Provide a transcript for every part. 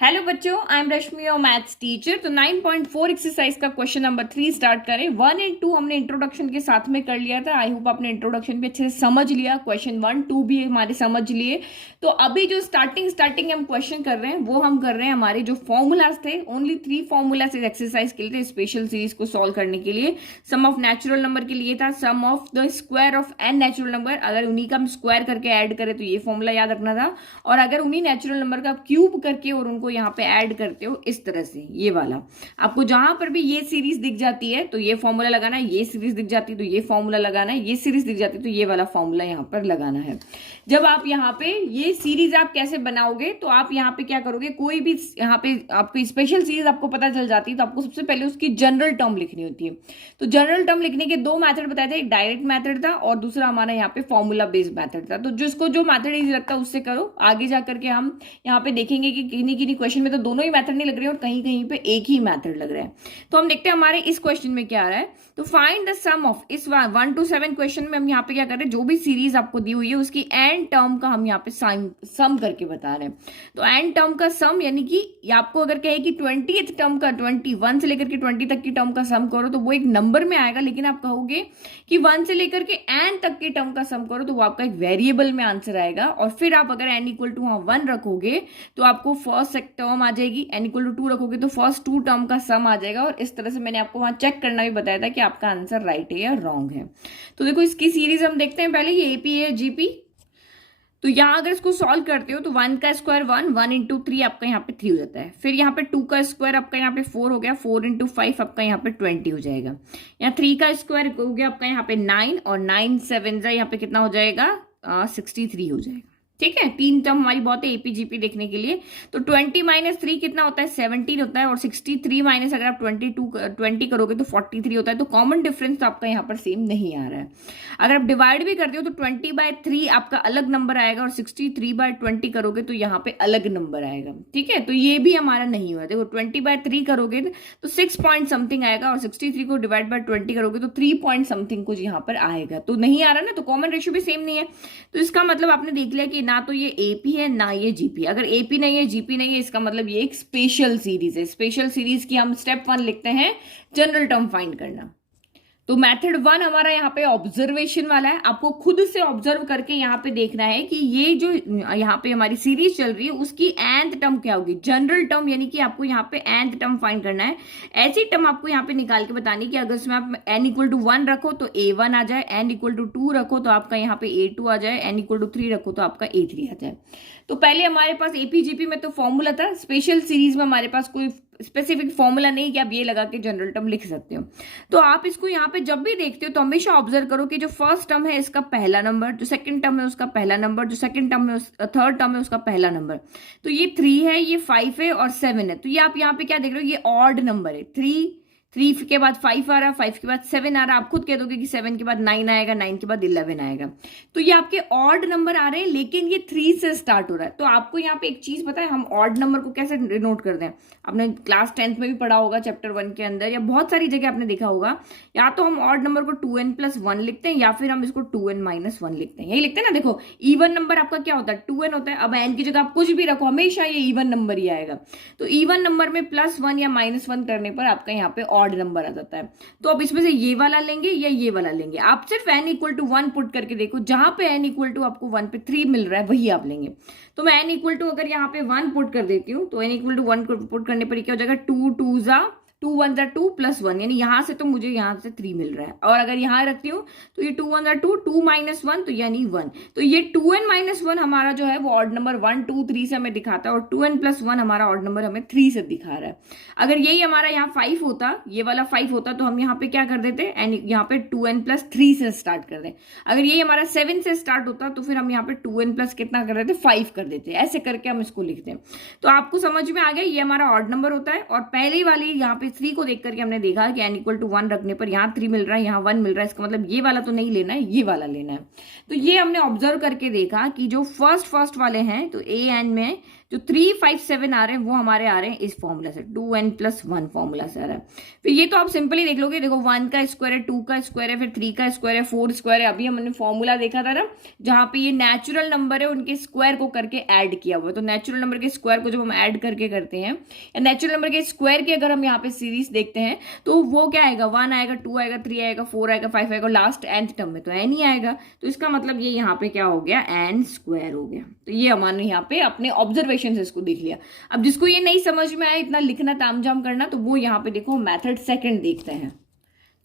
Hello बच्चों, I am रश्मि और maths teacher. तो 9.4 एक्सरसाइज का क्वेश्चन नंबर 3 स्टार्ट करें। 1 एंड 2 हमने इंट्रोडक्शन के साथ में कर लिया था। आई होप आपने इंट्रोडक्शन भी अच्छे से समझ लिया, क्वेश्चन 1 2 भी हमारे समझ लिए। तो अभी जो स्टार्टिंग हम क्वेश्चन कर रहे हैं वो हम कर रहे हैं हमारे जो फॉर्मूलाज थे, ओनली 3 फॉर्मूलाज इस एक्सरसाइज के लिए थे, स्पेशल सीरीज को सॉल्व करने के लिए। सम ऑफ नेचुरल नंबर के लिए था, sum of the square of N natural number, अगर उन्हीं का हम स्क्वायर करके ऐड करें तो ये फॉर्मूला याद रखना था, और अगर उन्हीं नेचुरल नंबर का क्यूब करके और उनको यहाँ पे ऐड करते हो इस तरह से, ये वाला आपको जहां पर भी ये सीरीज दिख जाती है तो ये फॉर्मूला लगाना है, ये सीरीज दिख जाती है तो ये फॉर्मूला लगाना है, ये सीरीज दिख जाती है तो ये वाला फॉर्मूला यहाँ पर लगाना है। जब आप यहाँ पे ये सीरीज आप कैसे बनाओगे, तो आप यहाँ पे क्या करोगे, कोई भी यहाँ पे आपको स्पेशल सीरीज आपको पता चल जाती है तो आपको सबसे पहले उसकी जनरल टर्म लिखनी होती है। तो जनरल टर्म लिखने के दो मेथड बताए थे, एक डायरेक्ट मेथड था और दूसरा हमारा यहाँ पे फॉर्मूला बेस्ड मेथड था। तो जिसको जो मेथड इजी लगता है उससे करो। आगे जाकर के हम यहाँ पे देखेंगे कि किन्हीं किन्हीं क्वेश्चन में तो दोनों ही मेथड नहीं लग रहे हैं और कहीं कहीं पे एक ही मेथड लग रहा है। तो हम देखते हैं हमारे इस क्वेश्चन में क्या आ रहा है। तो फाइंड द सम ऑफ, इस 1 to 7 क्वेश्चन में हम यहाँ पे क्या कर रहे हैं, जो भी सीरीज आपको दी हुई है उसकी एन टर्म का हम यहाँ पे सम करके बता रहे हैं। तो एन टर्म का सम यानी कि आपको अगर कहे कि 20th टर्म का 21 से लेकर के 20 तक की टर्म का सम करो तो वो एक नंबर में आएगा, लेकिन आप कहोगे कि 1 से लेकर के एन तक की टर्म का सम करो तो वो आपका एक वेरिएबल में आंसर आएगा। और फिर आप अगर एन इक्वल टू वहां 1 रखोगे तो आपको फर्स्ट टर्म आ जाएगी, एन इक्वल टू 2 रखोगे तो फर्स्ट 2 टर्म का सम आ जाएगा। और इस तरह से मैंने आपको वहां चेक करना भी बताया था कि आपका आंसर राइट है या रॉन्ग है। तो देखो इसकी सीरीज हम देखते हैं पहले, ये एपी है जीपी। तो यहाँ अगर इसको सॉल्व करते हो तो 1 का स्क्वायर 1 इंटू 3 आपका यहाँ पे 3 हो जाता है। फिर यहाँ पे 2 का स्क्वायर आपका यहाँ पे 4 हो गया, 4 इंटू 5 आपका यहाँ पे 20 हो जाएगा। यहाँ 3 का स्क्वायर हो गया आपका यहाँ पे 9, और 9 7 यहाँ पे कितना हो जाएगा, 63 हो जाएगा। ठीक है, 3 टर्म हमारी बहुत है एपीजीपी देखने के लिए। तो 20 माइनस 3 कितना होता है, 17 होता है, और 63 माइनस अगर आप 20 करोगे तो 43 होता है। तो कॉमन डिफरेंस तो आपका यहाँ पर सेम नहीं आ रहा है। अगर आप डिवाइड भी करते हो तो 20/3 आपका अलग नंबर आएगा, और 63/20 करोगे तो यहाँ पे अलग नंबर आएगा। ठीक है, तो ये भी हमारा नहीं हुआ। देखो 20/3 करोगे तो 6 पॉइंट समथिंग आएगा, और 63 को डिवाइड बाय 20 करोगे तो 3 पॉइंट समथिंग कुछ यहाँ पर आएगा। तो नहीं आ रहा ना, तो कॉमन रेशियो भी सेम नहीं है। तो इसका मतलब आपने देख लिया कि ना तो ये एपी है ना ये जीपी। अगर एपी नहीं है जीपी नहीं है, इसका मतलब ये एक स्पेशल सीरीज है। स्पेशल सीरीज की हम स्टेप 1 लिखते हैं, जनरल टर्म फाइंड करना। तो मेथड 1 हमारा यहाँ पे ऑब्जर्वेशन वाला है। आपको खुद से ऑब्जर्व करके यहाँ पे देखना है कि ये जो यहाँ पे हमारी सीरीज चल रही है उसकी nth टर्म क्या होगी, जनरल टर्म, यानी कि आपको यहाँ पे nth टर्म फाइंड करना है। ऐसी टर्म आपको यहाँ पे निकाल के बतानी कि अगर इसमें आप n इक्वल टू 1 रखो तो a1 आ जाए, n इक्वल टू 2 रखो तो आपका यहाँ पे a2 आ जाए, n इक्वल टू 3 रखो तो आपका a3 आ जाए। तो पहले हमारे पास एपीजीपी में तो फॉर्मूला था, स्पेशल सीरीज में हमारे पास कोई स्पेसिफिक फॉर्मूला नहीं कि आप ये लगा के जनरल टर्म लिख सकते हो। तो आप इसको यहाँ पे जब भी देखते हो तो हमेशा ऑब्जर्व करो कि जो फर्स्ट टर्म है इसका पहला नंबर, जो सेकंड टर्म है उसका पहला नंबर, जो सेकंड टर्म है थर्ड टर्म है उसका पहला नंबर। तो ये 3 है, ये 5 है और 7 है। तो ये आप यहाँ पे क्या देख रहे हो, ये ऑड नंबर है। 3 के बाद 5 आ रहा है, 5 के बाद 7 आ रहा है। आप खुद कह दोगे कि 7 के बाद 9 आएगा, 9 के बाद 11 आएगा। तो ये आपके ऑड नंबर आ रहे हैं, लेकिन ये 3 से स्टार्ट हो रहा है। तो आपको यहाँ पे एक चीज पता है, हम ऑड नंबर को कैसे नोट करते हैं, आपने क्लास 10th में भी पढ़ा होगा चैप्टर 1 के अंदर, या बहुत सारी जगह आपने देखा होगा। या तो हम ऑड नंबर को 2n+1 लिखते हैं, या फिर हम इसको 2n-1 लिखते हैं। यही लिखते हैं ना। देखो इवन नंबर आपका क्या होता है, 2n होता है। अब n की जगह आप कुछ भी रखो, हमेशा ये इवन नंबर ही आएगा। तो इवन नंबर में +1 या -1 करने पर आपका यहाँ पे ऑड नंबर आ जाता है। तो अब इसमें से ये वाला लेंगे या ये वाला लेंगे। आप सिर्फ n इक्वल टू 1 पुट करके देखो, जहां पे n इक्वल टू आपको 1 पे 3 मिल रहा है वही आप लेंगे। तो मैं n इक्वल टू अगर यहाँ पे 1 पुट कर देती हूँ तो n इक्वल टू 1 पुट करने पर क्या हो जाएगा, 2 2 2 1 2 +1, यानी यहां से तो मुझे यहां से 3 मिल रहा है। और अगर यहां रखती हूँ तो ये 2 1 2 2 -1 तो यानी 1। तो ये 2n-1 हमारा जो है वो ऑड नंबर 1 2 3 से हमें दिखाता है, और 2n+1 हमारा ऑड नंबर हमें 3 से दिखा रहा है। अगर यही हमारा यहाँ 5 होता, ये वाला 5 होता, तो हम यहाँ पे क्या कर देते एंड यहाँ पे 2n+3 से स्टार्ट कर दें। अगर ये हमारा 7 से स्टार्ट होता तो फिर हम यहाँ पे 2n+ कितना कर देते, 5 कर देते। ऐसे करके हम इसको लिखते हैं। तो आपको समझ में आ गया, ये हमारा ऑड नंबर होता है। और पहले वाली यहाँ पे 3 को देख करके हमने देखा कि n इक्वल टू 1 रखने पर यहाँ 3 मिल रहा है, यहाँ 1 मिल रहा है। इसका मतलब ये वाला तो नहीं लेना है, ये वाला लेना है। तो ये हमने ऑब्जर्व करके देखा कि जो फर्स्ट वाले हैं तो a n में जो 3, 5, 7 आ रहे हैं वो हमारे आ रहे हैं इस फॉर्मूला से, 2n+1 फॉर्मूला से आ रहा है। फिर ये तो आप सिंपली देख लोगे, देखो 1 का स्क्वायर है, 2 का स्क्वायर है, फिर 3 का स्क्वायर है, 4 स्क्वायर है। अभी हमने फॉर्मूला देखा था ना जहां पे ये नेचुरल नंबर है उनके स्क्वायर को करके ऐड किया हुआ, तो नेचुरल नंबर के स्क्वायर को जब हम ऐड करके करते हैं, या नेचुरल नंबर के स्क्वायर की अगर हम यहाँ पे सीरीज देखते हैं तो वो क्या आएगा, 1 आएगा, 2 आएगा, 3 आएगा, 4 आएगा, 5 आएगा, लास्ट nth टर्म में तो n ही आएगा। तो इसका मतलब ये यहाँ पे क्या हो गया, n स्क्वायर हो गया। तो ये हमारे यहाँ पे अपने ऑब्जर्वेशन से इसको देख लिया। अब जिसको ये नहीं समझ में आया इतना लिखना तामझाम करना, तो वो यहाँ पे देखो मेथड सेकंड देखते हैं।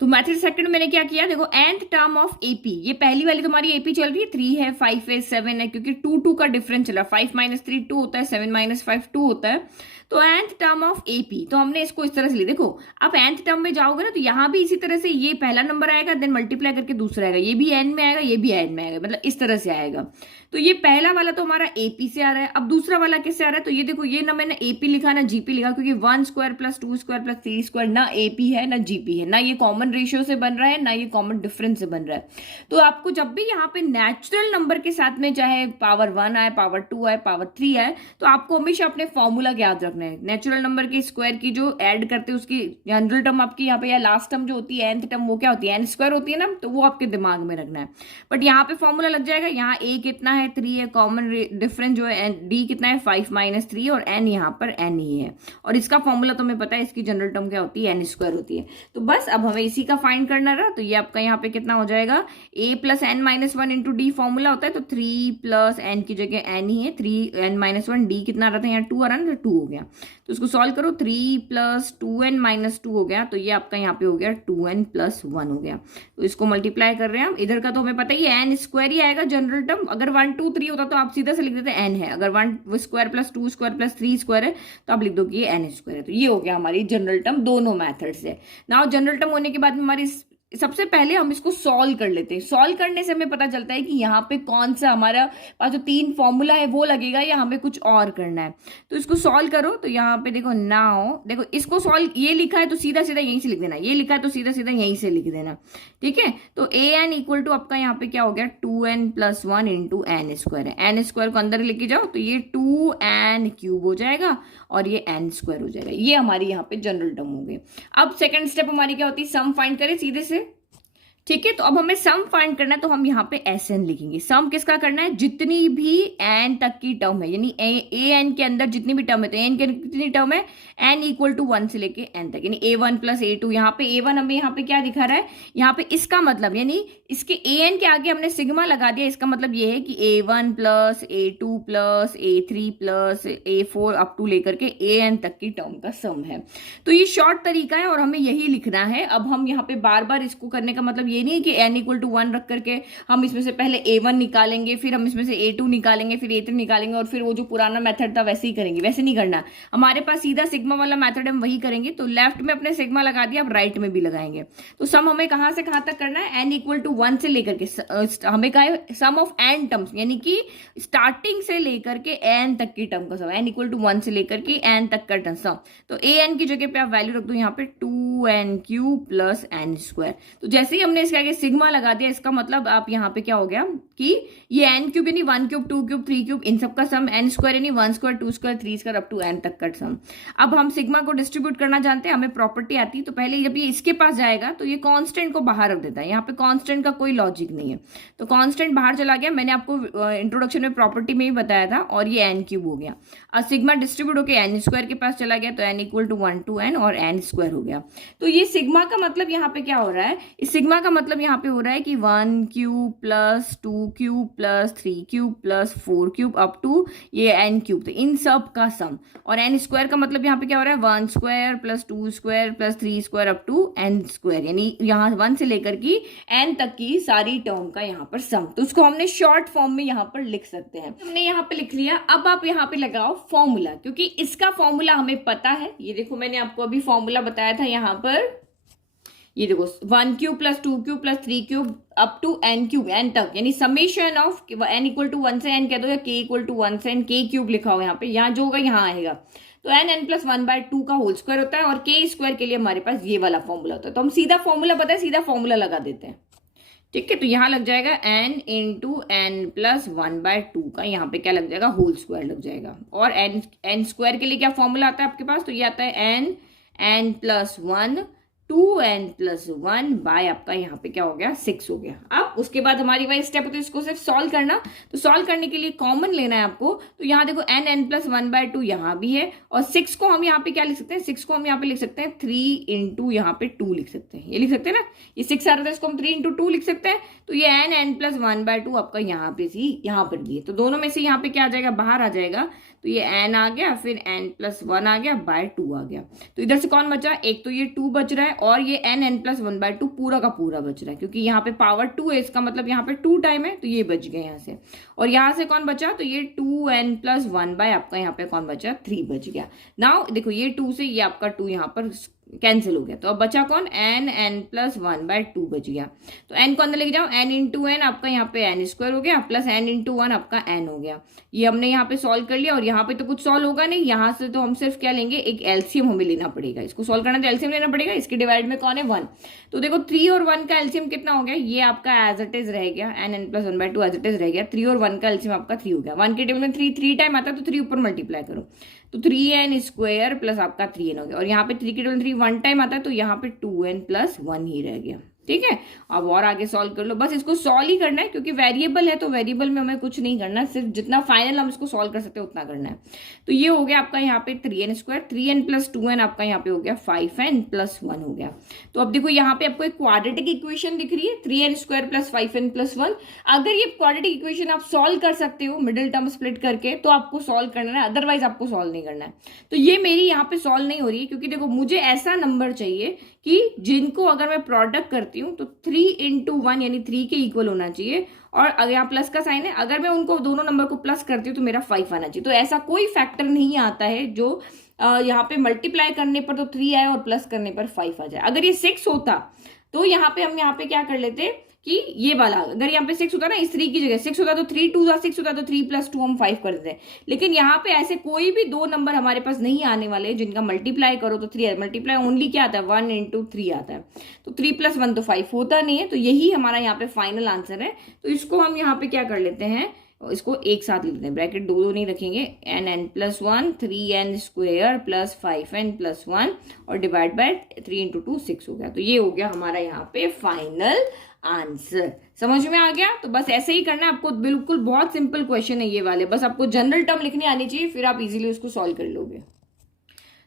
तो मेथड सेकंड मैंने क्या किया, देखो nth टर्म ऑफ एपी, ये पहली वाली तुम्हारी एपी चल रही है, 3 है, 5 है, 7 है, क्योंकि 2 का डिफरेंस चल रहा है, 5 - 3 2 होता है, 7 - 5 2 होता है। तो nth टर्म ऑफ एपी, तो हमने इसको इस तरह से लिया। देखो आप nth टर्म में जाओगे ना तो यहाँ भी इसी तरह से ये पहला नंबर आएगा, देन मल्टीप्लाई करके दूसरा आएगा, ये भी n में आएगा, ये भी n में आएगा, मतलब इस तरह से आएगा। तो ये पहला वाला तो हमारा एपी से आ रहा है। अब दूसरा वाला किससे आ रहा है, तो ये देखो ये ना मैंने एपी लिखा ना जीपी लिखा, क्योंकि 1 स्क्वायर + 2 स्क्वायर + 3 स्क्वायर ना एपी है ना जीपी है, ना ये कॉमन रेशियो से बन रहा है ना ये कॉमन डिफरेंस से बन रहा है। तो आपको जब भी यहाँ पे नेचुरल नंबर के साथ में चाहे पावर 1 आए, पावर 2 आए, पावर 3 आए, तो आपको हमेशा अपने फॉर्मूला याद रखना है। नेचुरल नंबर के स्क्वायर की जो ऐड करते हैं उसकी जनरल टर्म आपकी यहाँ पे या लास्ट टर्म जो होती है nth टर्म वो क्या होती है, n स्क्वायर होती है ना, तो वो आपके दिमाग में रखना है। बट यहाँ पे फॉर्मूला लग जाएगा, यहाँ a कितना है, 3 है, कॉमन डिफरेंस जो है d कितना है, 5 - 3, और n यहाँ पर n ही है। और इसका फॉर्मूला तुम्हें पता है, इसकी जनरल टर्म क्या होती है, n स्क्वायर होती है। तो बस अब हमें इसी का फाइंड करना रहा, तो ये आपका यहाँ पे कितना हो जाएगा, a + n - 1 × d फॉर्मूला होता है, तो 3 + n की जगह n ही है, 3n - 1, d कितना रहा था यहाँ 2 आ रहा ना, तो 2 हो गया। तो इसको सॉल्व करो, 3 + 2n - 2 हो गया, तो ये आपका यहाँ पे हो गया 2n + 1 हो गया। तो इसको मल्टीप्लाई कर रहे हैं हम, इधर का तो हमें पता ही है n स्क्वायर ही आएगा जनरल टर्म। अगर 1 2 3 होता तो आप सीधा से लिख देते n है, अगर 1 स्क्वायर + 2 स्क्वायर + 3 स्क्वायर है तो आप लिख दो कि ये n स्क्वायर है। तो ये हो गया हमारी जनरल टर्म दोनों मैथड से। नाउ जनरल टर्म होने के बाद में हमारी सबसे पहले हम इसको सॉल्व कर लेते हैं। सॉल्व करने से हमें पता चलता है कि यहाँ पे कौन सा हमारा पास जो 3 फॉर्मूला है वो लगेगा या हमें कुछ और करना है। तो इसको सॉल्व करो, तो यहाँ पे देखो नाउ, देखो इसको सॉल्व, ये लिखा है तो सीधा सीधा यहीं से लिख देना, ये लिखा है तो सीधा सीधा यहीं से लिख देना, ठीक है। तो an = आपका यहाँ पे क्या हो गया, 2n + 1 × n स्क्वायर है। n स्क्वायर को अंदर लेके जाओ तो ये 2n³ हो जाएगा और ये n स्क्वायर हो जाएगा। ये हमारी यहाँ पे जनरल टर्म हो गई। अब सेकंड स्टेप हमारी क्या होती है, सम फाइंड करें सीधे से, ठीक है। तो अब हमें सम फाइंड करना है, तो हम यहाँ पे Sn लिखेंगे। सम किसका करना है, जितनी भी n तक की टर्म है, यानी an के अंदर जितनी भी टर्म है, तो an के कितनी टर्म है, n = 1 से लेके n तक, यानी a1 + a2। यहाँ पे a1 हमें यहाँ पे क्या दिखा रहा है, यहाँ पे इसका मतलब यानी इसके an के आगे हमने सिग्मा लगा दिया, इसका मतलब ये है कि a1 + a2 + a3 + a4 up to लेकर के an तक की टर्म का सम है। तो ये शॉर्ट तरीका है और हमें यही लिखना है। अब हम यहाँ पे बार बार इसको करने का मतलब ये नहीं है कि n = 1 रख करके हम इसमें से पहले a1 निकालेंगे, फिर हम इसमें से a2 निकालेंगे, फिर a3 निकालेंगे और फिर वो जो पुराना मेथड था वैसे ही करेंगे। वैसे नहीं करना, हमारे पास सीधा सिग्मा वाला मेथड हम वही करेंगे। तो लेफ्ट में अपने सिग्मा लगा दिया, अब राइट में भी लगाएंगे। तो सम हमें कहां से कहां तक करना है, n = 1 से लेकर के हमें कहा है सम ऑफ n टर्म्स, यानी कि स्टार्टिंग से लेकर के n तक की टर्म का सम, n = 1 से लेकर के n तक का सम। तो an की जगह पे आप वैल्यू रख दो यहाँ पे 2n³ + n स्क्वायर। तो जैसे ही हमने इसके आगे सिग्मा लगा दिया, इसका मतलब आप यहाँ पे क्या हो गया कि ये n³ यानी 1³ 2³ 3³ इन सब का सम, n स्क्वायर यानी 1 square 2 square 3 square up to n तक का सम। अब हम सिग्मा को डिस्ट्रीब्यूट करना जानते हैं, हमें प्रॉपर्टी आती है। तो पहले जब ये इसके पास जाएगा तो ये कांस्टेंट को बाहर रख देता है, यहाँ पे कांस्टेंट का कोई लॉजिक नहीं है, तो कांस्टेंट बाहर चला गया। मैंने आपको इंट्रोडक्शन में प्रॉपर्टी में ही बताया था, और ये n³ हो गया। अब सिग्मा डिस्ट्रीब्यूट होकर n स्क्वायर के पास चला गया, तो n = 1 to n और n स्क्वायर हो गया। तो ये सिग्मा का मतलब यहाँ पे क्या हो रहा है, इस सिग्मा का मतलब यहाँ पे हो रहा है कि 1³ + 2³ + 3³ + 4³ अप टू ये n³, तो इन सब का सम। और n स्क्वायर का मतलब यहाँ पे क्या हो रहा है, 1 square + 2 square + 3 square up to n square, यानी यहाँ 1 से लेकर की n तक की सारी टर्म का यहाँ पर सम। तो उसको हमने शॉर्ट फॉर्म में यहाँ पर लिख सकते हैं। हमने यहाँ पे लिख लिया। अब आप यहाँ पे लगाओ फॉर्मूला, क्योंकि इसका फॉर्मूला हमें पता है। ये देखो मैंने आपको अभी फॉर्मूला बताया था यहाँ पर, ये देखो 1³ + 2³ + 3³ अप टू n³ n तक, यानी समेशन ऑफ n = 1 से n कह दो या k = 1 से n k³ लिखा हो यहाँ पे, यहाँ जो होगा यहाँ आएगा। तो n + 1/2 का होल स्क्वायर होता है, और k स्क्वायर के लिए हमारे पास ये वाला फॉर्मूला होता है। तो हम सीधा फॉर्मूला पता है, सीधा फॉर्मूला लगा देते हैं। ठीक है, तो यहाँ लग जाएगा n इंटू एन प्लस 1/2 का यहाँ पे क्या लग जाएगा, होल स्क्वायर लग जाएगा। और n स्क्वायर के लिए क्या फॉर्मूला आता है आपके पास, तो ये आता है n प्लस 1 2n+1 बाय आपका यहाँ पे क्या हो गया, 6 हो गया। अब उसके बाद हमारी वही स्टेप होती है इसको सिर्फ सॉल्व करना। तो सॉल्व करने के लिए कॉमन लेना है आपको। तो यहाँ देखो n+1/2 यहाँ भी है, और 6 को हम यहाँ पे क्या लिख सकते हैं, 6 को हम यहाँ पे लिख सकते हैं 3 इंटू यहाँ पे 2 लिख सकते हैं। ये लिख सकते हैं ना, ये 6 आ रहा था, इसको हम 3 इंटू 2 लिख सकते हैं। तो ये n+1/2 आपका यहाँ पे थी, यहाँ पर भी है, तो दोनों में से यहाँ पे क्या आ जाएगा, बाहर आ जाएगा। तो ये n आ गया, फिर n+1 आ गया, बाय 2 आ गया। तो इधर से कौन बचा, एक तो ये 2 बच रहा है, और ये n+1/2 पूरा का पूरा बच रहा है, क्योंकि यहाँ पे पावर 2 है, इसका मतलब यहाँ पे 2 टाइम है, तो ये बच गया यहाँ से। और यहाँ से कौन बचा, तो ये 2n+1 बाय आपका यहाँ पे कौन बचा, 3 बच गया। नाउ देखो ये 2 से ये आपका 2 यहाँ पर कैंसिल हो गया, तो अब बचा कौन, n+1/2 बच गया। तो n को अंदर लेके जाओ, n इंटू एन आपका यहाँ पे n² हो गया, प्लस n इंटू 1 आपका n हो गया। ये हमने यहाँ पे सॉल्व कर लिया, और यहाँ पे तो कुछ सॉल्व होगा नहीं, यहाँ से तो हम सिर्फ क्या लेंगे, एक एलसीएम हमें लेना पड़ेगा। इसको सॉल्व करना तो एलसीएम लेना पड़ेगा, इसके डिवाइड में कौन है, 1। तो देखो 3 और 1 का एलसीएम कितना हो गया, ये आपका एज इट इज रह गया, n+1/2 एज इट इज रह गया। 3 और 1 का एलसीएम आपका 3 हो गया। 1 के टेबल में 3 टाइम आता है, तो 3 ऊपर मल्टीप्लाई करो, तो 3n² प्लस आपका 3n हो गया। और यहाँ पे 3 के टेबल 3 1 टाइम आता है, तो यहाँ पे 2n+1 ही रह गया। ठीक है, अब और आगे सॉल्व कर लो, बस इसको सॉल्व ही करना है, क्योंकि वेरिएबल है तो वेरिएबल में हमें कुछ नहीं करना है, सिर्फ जितना फाइनल हम इसको सॉल्व कर सकते हैं उतना करना है। तो ये हो गया आपका यहाँ पे 3n², 3n+2n आपका यहाँ पे हो गया 5n+1 हो गया। तो अब देखो यहाँ पे आपको एक क्वाड्रेटिक इक्वेशन दिख रही है, 3n² प्लस 5n+1। अगर ये क्वाड्रेटिक इक्वेशन आप सॉल्व कर सकते हो मिडिल टर्म स्प्लिट करके, तो आपको सॉल्व करना है, अदरवाइज आपको सॉल्व नहीं करना है। तो ये मेरी यहाँ पे सॉल्व नहीं हो रही है, क्योंकि देखो मुझे ऐसा नंबर चाहिए कि जिनको अगर मैं प्रोडक्ट करती हूँ तो 3 इंटू 1 यानी 3 के इक्वल होना चाहिए, और अगर यहाँ प्लस का साइन है, अगर मैं उनको दोनों नंबर को प्लस करती हूँ तो मेरा 5 आना चाहिए। तो ऐसा कोई फैक्टर नहीं आता है जो यहाँ पे मल्टीप्लाई करने पर तो 3 आए और प्लस करने पर 5 आ जाए। अगर ये 6 होता तो यहाँ पे हम यहाँ पे क्या कर लेते कि ये वाला, अगर यहाँ पे 6 होता ना, इस 3 की जगह 6 होता तो 3 2 6 होता, तो 3+2 हम 5 कर देते। लेकिन यहाँ पे ऐसे कोई भी दो नंबर हमारे पास नहीं आने वाले जिनका मल्टीप्लाई करो तो 3 मल्टीप्लाई ओनली क्या आता है, 1 इंटू 3 आता है। तो 3+1 तो 5 होता नहीं है, तो यही हमारा यहाँ पे फाइनल आंसर है। तो इसको हम यहाँ पे क्या कर लेते हैं, इसको एक साथ लिख लेते हैं, ब्रैकेट दो नहीं रखेंगे, n+1 3n² प्लस 5n+1 और डिवाइड बाय 3 इंटू 2 6 हो गया। तो ये हो गया हमारा यहाँ पे फाइनल आंसर। समझ में आ गया? तो बस ऐसे ही करना है आपको, बिल्कुल बहुत सिंपल क्वेश्चन है ये वाले, बस आपको जनरल टर्म लिखनी आनी चाहिए, फिर आप इजीली उसको सॉल्व कर लोगे।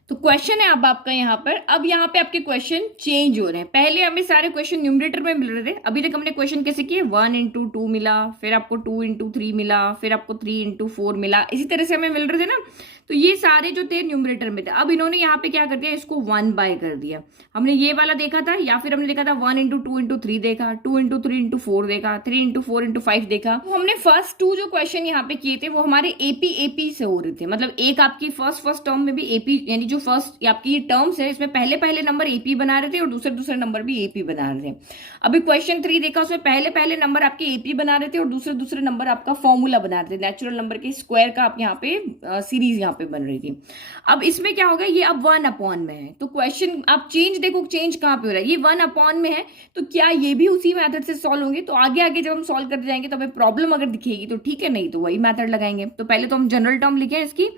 तो क्वेश्चन है अब आपका यहाँ पर, अब यहाँ पे आपके क्वेश्चन चेंज हो रहे हैं। पहले हमें सारे क्वेश्चन न्यूमरेटर में मिल रहे थे, अभी तक हमने क्वेश्चन कैसे किए, 1 इंटू 2 मिला, फिर आपको 2 इंटू 3 मिला, फिर आपको 3 इंटू 4 मिला, इसी तरह से हमें मिल रहे थे ना। तो ये सारे जो थे न्यूमरेटर में थे। अब इन्होंने यहाँ पे क्या कर दिया, इसको 1 बाय कर दिया। हमने ये वाला देखा था, या फिर हमने देखा था 1 इंटू 2 इंटू 3 देखा, 2 इंटू 3 इंटू 4 देखा, 3 इंटू 4 इंटू 5 देखा। तो हमने फर्स्ट 2 जो क्वेश्चन यहाँ पे किए थे वो हमारे एपी से हो रहे थे, मतलब एक आपकी फर्स्ट टर्म में भी एपी, यानी जो फर्स्ट आपकी टर्म्स है इसमें पहले नंबर एपी बना रहे थे और दूसरे नंबर भी एपी बना रहे थे। अभी क्वेश्चन 3 देखा, उसमें पहले नंबर आपके एपी बना रहे थे और दूसरे नंबर आपका फॉर्मूला बना रहे थे, नेचुरल नंबर के स्क्वायर का आप यहाँ पे सीरीज यहाँ पे बन रही थी। अब इसमें क्या होगा, ये अब 1 अपॉन में है, तो क्वेश्चन आप चेंज देखो, चेंज कहाँ पे हो रहा है, ये 1 अपॉन में है, तो क्या ये भी उसी मेथड से सॉल्व होंगे? तो आगे जब हम सॉल्व करते जाएंगे तो हमें प्रॉब्लम अगर दिखेगी तो ठीक है, नहीं तो वही मेथड लगाएंगे। तो पहले तो हम जनरल टर्म लिखें इसकी,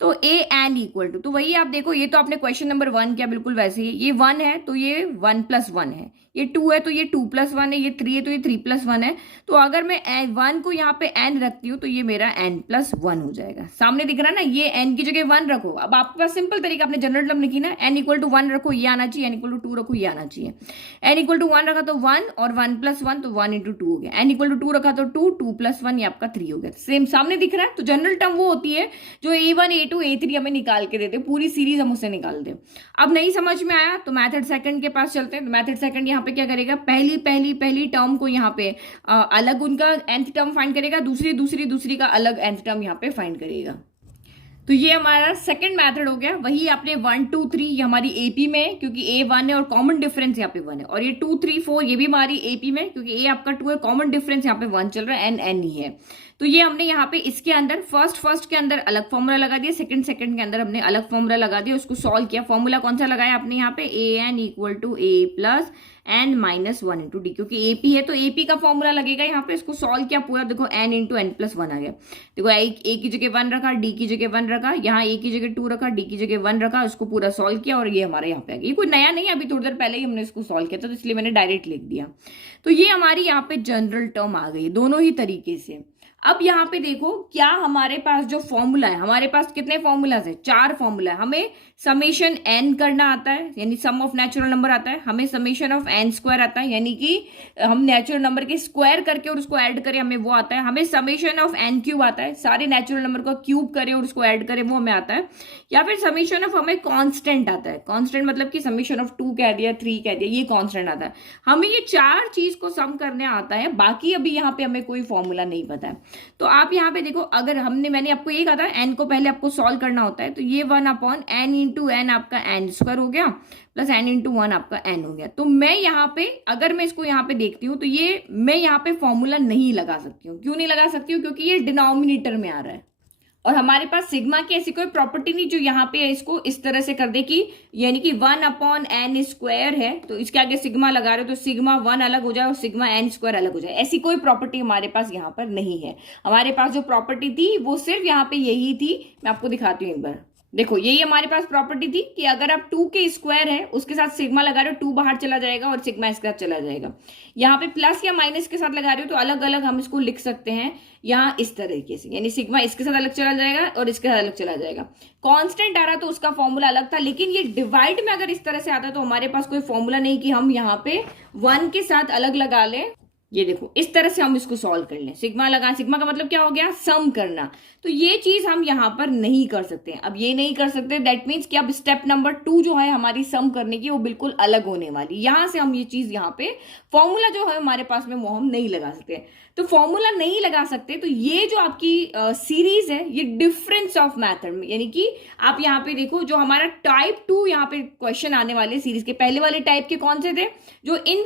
तो an इक्वल टू, तो वही आप देखो, ये तो आपने क्वेश्चन नंबर 1 किया बिल्कुल वैसे ही, ये 1 है तो ये 1+1 है, ये 2 है तो ये 2+1 है, ये 3 है तो ये 3+1 है। तो अगर मैं 1 को यहाँ पे n रखती हूँ तो ये मेरा n+1 हो जाएगा। सामने दिख रहा है ना, ये n की जगह 1 रखो। अब आपके पास सिंपल तरीका, आपने जनरल टर्म लिखी ना, n इक्वल टू 1 रखो, ये आना चाहिए, n इक्वल टू 2 रखो, ये आना चाहिए। n इक्वल टू 1 रखा तो 1 और 1+1 तो 1 इंटू 2 हो गया, n इक्वल टू 2 रखा तो 2, 2+1 ये आपका 3 हो गया। सेम सामने दिख रहा है। तो जनरल टर्म वो होती है जो a1 a2 a3 हमें निकाल के देते, पूरी सीरीज हम उससे निकाल दे। अब नहीं समझ में आया तो मेथड सेकंड के पास चलते हैं। तो मेथड सेकंड यहाँ पे क्या करेगा, पहली टर्म को यहाँ पे अलग उनका nth टर्म फाइंड करेगा, दूसरी का अलग nth टर्म यहाँ पे फाइंड करेगा। तो ये हमारा सेकंड मेथड हो गया। वही आपने 1 2 3 ये हमारी एपी में है क्योंकि ए 1 है और कॉमन डिफरेंस यहाँ पे 1 है, और ये 2 3 4 ये भी हमारी एपी में क्योंकि ए आपका 2 है, कॉमन डिफरेंस यहाँ पे 1 चल रहा है, एन ही है। तो ये हमने यहाँ पे इसके अंदर फर्स्ट के अंदर अलग फॉर्मूला लगा दिया, सेकंड के अंदर हमने अलग फॉर्मूला लगा दिया, उसको सॉल्व किया। फॉर्मूला कौन सा लगाया आपने यहाँ पे, A N equal to A plus N minus one into D, क्योंकि एपी है तो एपी का फॉर्मूला लगेगा यहाँ पे। इसको सॉल्व किया पूरा, देखो N into N plus one आ गया। देखो ए की जगह 1 रखा, डी की जगह 1 रखा, यहाँ ए की जगह 2 रखा, डी की जगह 1 रखा, उसको पूरा सॉल्व किया और ये हमारे यहाँ पे आ गया। ये कोई नया नहीं है, अभी थोड़ी देर पहले ही हमने इसको सॉल्व किया था, तो इसलिए मैंने डायरेक्ट लिख दिया। तो ये हमारी यहाँ पे जनरल टर्म आ गई दोनों ही तरीके से। अब यहाँ पे देखो क्या हमारे पास जो फॉर्मूला है, हमारे पास कितने फॉर्मूलाज है, 4 फॉर्मूला है। हमें समेशन एन करना आता है, यानी सम ऑफ नेचुरल नंबर आता है। हमें समेशन ऑफ एन स्क्वायर आता है, यानी कि हम नेचुरल नंबर के स्क्वायर करके और उसको ऐड करें, हमें वो आता है। हमें समेशन ऑफ एन क्यूब आता है, सारे नेचुरल नंबर को क्यूब करें और उसको ऐड करें, वो हमें आता है। या फिर समेशन ऑफ हमें कॉन्स्टेंट आता है, कॉन्स्टेंट मतलब कि समेशन ऑफ 2 कह दिया, 3 कह दिया, ये कॉन्स्टेंट आता है। हमें ये 4 चीज को सम करने आता है, बाकी अभी यहाँ पे हमें कोई फॉर्मूला नहीं पता है। तो आप यहाँ पे देखो, अगर मैंने आपको ये कहा था एन को पहले आपको सॉल्व करना होता है, तो ये 1 अपॉन एन इंटू एन आपका एन स्क्वायर हो गया, प्लस एन इंटू 1 आपका एन हो गया। तो मैं यहाँ पे, अगर मैं इसको यहाँ पे देखती हूँ, तो ये मैं यहाँ पे फॉर्मूला नहीं लगा सकती हूँ। क्यों नहीं लगा सकती हूँ? क्योंकि ये डिनोमिनेटर में आ रहा है और हमारे पास सिग्मा की ऐसी कोई प्रॉपर्टी नहीं जो यहाँ पे इसको इस तरह से कर दे कि, यानी कि 1 अपॉन एन स्क्वायर है तो इसके आगे सिग्मा लगा रहे हो तो सिग्मा 1 अलग हो जाए और सिग्मा एन स्क्वायर अलग हो जाए। ऐसी कोई प्रॉपर्टी हमारे पास यहाँ पर नहीं है। हमारे पास जो प्रॉपर्टी थी वो सिर्फ यहाँ पे यही थी। मैं आपको दिखाती हूँ एक बार। देखो यही हमारे पास प्रॉपर्टी थी कि अगर आप 2 के स्क्वायर है उसके साथ सिग्मा लगा रहे हो, 2 बाहर चला जाएगा और सिग्मा इसके साथ चला जाएगा। यहाँ पे प्लस या माइनस के साथ लगा रहे हो तो अलग अलग हम इसको लिख सकते हैं यहाँ इस तरीके से, यानी सिग्मा इसके साथ अलग चला जाएगा और इसके साथ अलग चला जाएगा। कांस्टेंट आ रहा तो उसका फॉर्मूला अलग था, लेकिन ये डिवाइड में अगर इस तरह से आता तो हमारे पास कोई फॉर्मूला नहीं कि हम यहाँ पे 1 के साथ अलग लगा लें। ये देखो इस तरह से हम इसको सॉल्व कर लें, सिग्मा लगा, सिग्मा का मतलब क्या हो गया, सम करना। तो ये चीज हम यहाँ पर नहीं कर सकते। अब ये नहीं कर सकते, दैट मीन्स कि अब स्टेप नंबर 2 जो है हमारी सम करने की वो बिल्कुल अलग होने वाली। यहां से हम ये चीज यहाँ पे फॉर्मूला जो है हमारे पास में वो हम नहीं लगा सकते। तो फॉर्मूला नहीं लगा सकते तो ये जो आपकी सीरीज है ये डिफरेंस ऑफ मेथड में, यानी कि आप यहाँ पे देखो जो हमारा टाइप 2 यहाँ पे क्वेश्चन आने वाले सीरीज के, पहले वाले टाइप के कौन से थे, जो इन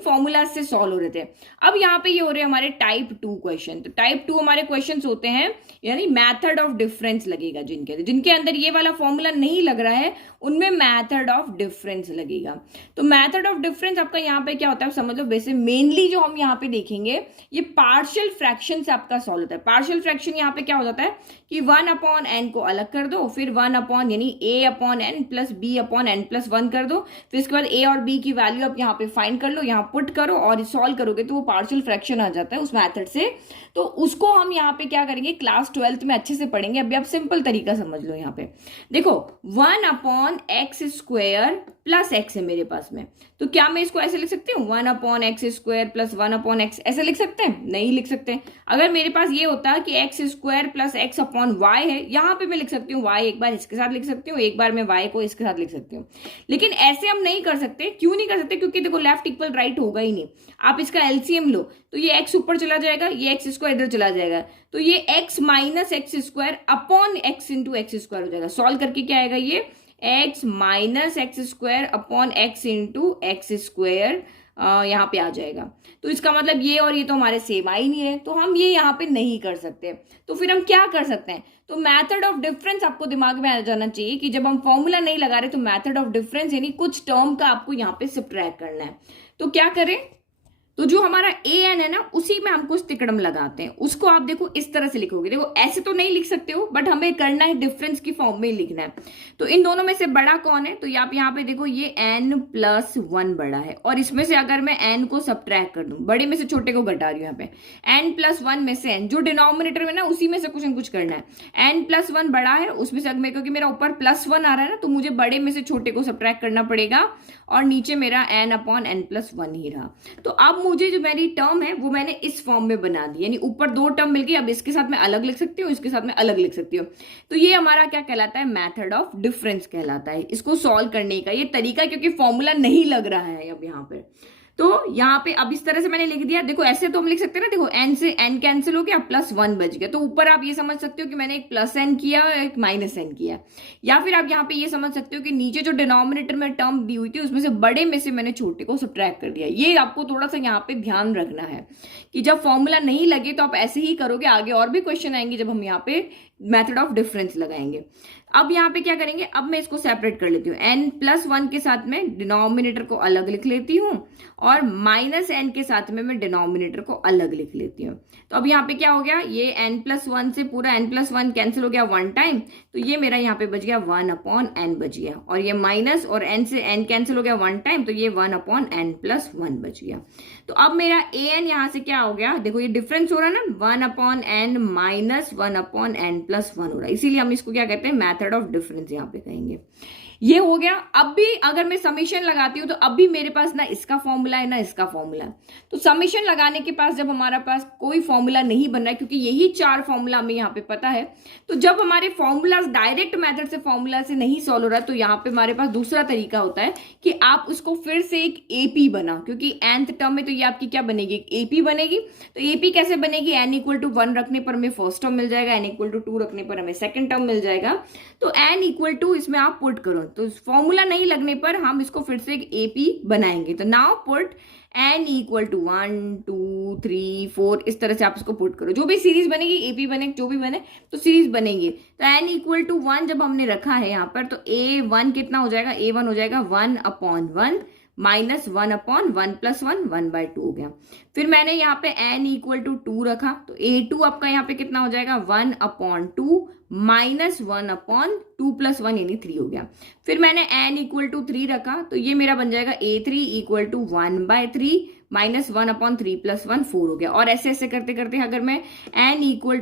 फॉर्मूला से सॉल्व हो रहे थे। अब यहाँ पे ये हो रहे हैं हमारे टाइप 2 क्वेश्चन। तो टाइप 2 हमारे क्वेश्चन होते हैं यानी मेथड ऑफ डिफरेंस लगेगा, जिनके अंदर ये वाला फॉर्मूला नहीं लग रहा है उनमें मेथड ऑफ डिफरेंस लगेगा। तो मेथड ऑफ डिफरेंस आपका यहाँ पे क्या होता है समझ लो। वैसे मेनली जो हम यहाँ पे देखेंगे ये पार्शियल फ्रैक्शन से आपका सॉल्व होता है। पार्शियल फ्रैक्शन यहाँ पे क्या हो जाता है कि 1 अपॉन एन को अलग कर दो, फिर 1 अपॉन यानी A upon N plus B upon N plus 1 कर दो, फिर इसके बाद ए और बी की वैल्यू आप यहाँ पे फाइंड कर लो, यहाँ पुट करो और सॉल्व करोगे तो वो पार्शियल फ्रैक्शन आ जाता है उस मेथड से। तो उसको हम यहाँ पे क्या करेंगे, क्लास 12th में अच्छे से पढ़ेंगे। अभी आप सिंपल तरीका समझ लो। यहाँ पे देखो 1 upon x square plus x है मेरे पास में, तो क्या मैं इसको ऐसे लिख सकती हूँ 1 upon x square plus 1 upon x, ऐसे लिख सकते हैं? नहीं लिख सकते। अगर मेरे पास ये होता कि X square plus X upon Y है, यहाँ पे मैं लिख सकती हूँ वाई एक बार इसके साथ लिख सकती हूँ, एक बार मैं वाई को इसके साथ लिख सकती हूँ। लेकिन ऐसे हम नहीं कर सकते। क्यों नहीं कर सकते? क्योंकि देखो लेफ्ट इक्वल राइट होगा ही नहीं। आप इसका एलसीएम लो तो ये एक्स ऊपर चला जाएगा, ये एक्स स्क्वायर इधर चला जाएगा, तो ये x minus x square upon x into x square हो जाएगा। सॉल्व करके क्या आएगा, ये x minus x square upon x into x square यहाँ पे आ जाएगा। तो इसका मतलब ये और ये तो हमारे सेम आ ही नहीं है, तो हम ये यहाँ पे नहीं कर सकते। तो फिर हम क्या कर सकते हैं, तो मेथड ऑफ डिफरेंस आपको दिमाग में आ जाना चाहिए कि जब हम फॉर्मूला नहीं लगा रहे तो मेथड ऑफ डिफरेंस यानी कुछ टर्म का आपको यहाँ पे सब्ट्रैक्ट करना है। तो क्या करें, तो जो हमारा ए एन है ना उसी में हम कुछ तिकड़म लगाते हैं। उसको आप देखो इस तरह से लिखोगे, देखो ऐसे तो नहीं लिख सकते हो बट हमें करना है डिफरेंस की फॉर्म में ही लिखना है। तो इन दोनों में से बड़ा कौन है, तो आप यहाँ पे देखो ये n प्लस 1 बड़ा है और इसमें से अगर मैं n को सब्ट्रैक्ट कर दूं, बड़े में से छोटे को घटा रही हूँ, यहाँ पे n प्लस 1 में से n जो डिनोमिनेटर में ना उसी में से कुछ न कुछ करना है। n प्लस 1 बड़ा है उसमें से, अगर क्योंकि मेरा ऊपर प्लस 1 आ रहा है ना तो मुझे बड़े में से छोटे को सब्ट्रैक्ट करना पड़ेगा और नीचे मेरा n अपॉन n प्लस 1 ही रहा। तो अब मुझे जो मेरी टर्म है वो मैंने इस फॉर्म में बना दी, यानी ऊपर 2 टर्म मिल गई। अब इसके साथ मैं अलग लिख सकती हूँ, इसके साथ मैं अलग लिख सकती हूँ। तो ये हमारा क्या कहलाता है, मेथड ऑफ डिफरेंस कहलाता है। इसको सॉल्व करने का ये तरीका, क्योंकि फॉर्मूला नहीं लग रहा है अब यहाँ पे। तो यहाँ पे अब इस तरह से मैंने लिख दिया। देखो ऐसे तो हम लिख सकते हैं ना, देखो n से n कैंसिल हो गया, +1 बच गया। तो ऊपर आप ये समझ सकते हो कि मैंने एक +n किया और एक -n किया। या फिर आप यहाँ पे ये समझ सकते हो कि नीचे जो डिनोमिनेटर में टर्म दी हुई थी उसमें से बड़े में से मैंने छोटे को सब्ट्रैक्ट कर दिया। ये आपको थोड़ा सा यहाँ पे ध्यान रखना है कि जब फॉर्मूला नहीं लगे तो आप ऐसे ही करोगे। आगे और भी क्वेश्चन आएंगे जब हम यहाँ पे मेथड ऑफ डिफरेंस लगाएंगे। अब यहाँ पे क्या करेंगे, अब मैं इसको सेपरेट कर लेती हूँ। n+1 के साथ में डिनोमिनेटर को अलग लिख लेती हूँ और -n के साथ में मैं डिनोमिनेटर को अलग लिख लेती हूँ। तो अब यहाँ पे क्या हो गया, ये n+1 से पूरा n+1 कैंसिल हो गया 1 टाइम, तो ये मेरा यहाँ पे बच गया 1/n बच गया। और ये माइनस और n से n कैंसिल हो गया 1 टाइम, तो ये 1/n+1 बच गया। तो अब मेरा an यहाँ से क्या हो गया, देखो ये डिफरेंस हो रहा है ना, 1/n माइनस 1/n+1 हो रहा है। इसीलिए हम इसको क्या कहते हैं, मेथड ऑफ डिफरेंस यहाँ पे कहेंगे। ये हो गया। अब भी अगर मैं समीशन लगाती हूँ तो अब भी मेरे पास ना इसका फॉर्मूला है ना इसका फॉर्मूला है। तो समीशन लगाने के पास जब हमारा पास कोई फॉर्मूला नहीं बन रहा है, क्योंकि यही 4 फॉर्मूला हमें यहाँ पे पता है, तो जब हमारे फॉर्मूलाज डायरेक्ट मेथड से फॉर्मूला से नहीं सॉल्व हो रहा है तो यहाँ पे हमारे पास दूसरा तरीका होता है कि आप उसको फिर से एक एपी बनाओ। क्योंकि nth टर्म में तो ये आपकी क्या बनेगी, एक एपी बनेगी। तो एपी कैसे बनेगी, n=1 रखने पर हमें फर्स्ट टर्म मिल जाएगा, n=2 रखने पर हमें सेकंड टर्म मिल जाएगा। तो n=2 इसमें आप पुट करो, तो फॉर्मूला नहीं लगने पर हम इसको फिर से एक एपी बनाएंगे। तो नाउ पुट n=1 2 3 4, इस तरह से आप इसको पुट करो। जो भी सीरीज बनेगी, एपी बने जो भी बने तो सीरीज बनेगी। तो n=1 जब हमने रखा है यहाँ पर, तो a1 कितना हो जाएगा, a1 हो जाएगा 1/1 माइनस 1/1+1 1/2 हो गया। फिर मैंने यहाँ पे n=2 रखा, तो a2 आपका यहाँ पे कितना हो जाएगा 1/2 माइनस 1/2+1 यानी 3 हो गया। फिर मैंने n=3 रखा, तो ये मेरा बन जाएगा a3=1/3 माइनस 1/3+1 4 हो गया। और ऐसे ऐसे करते करते अगर मैं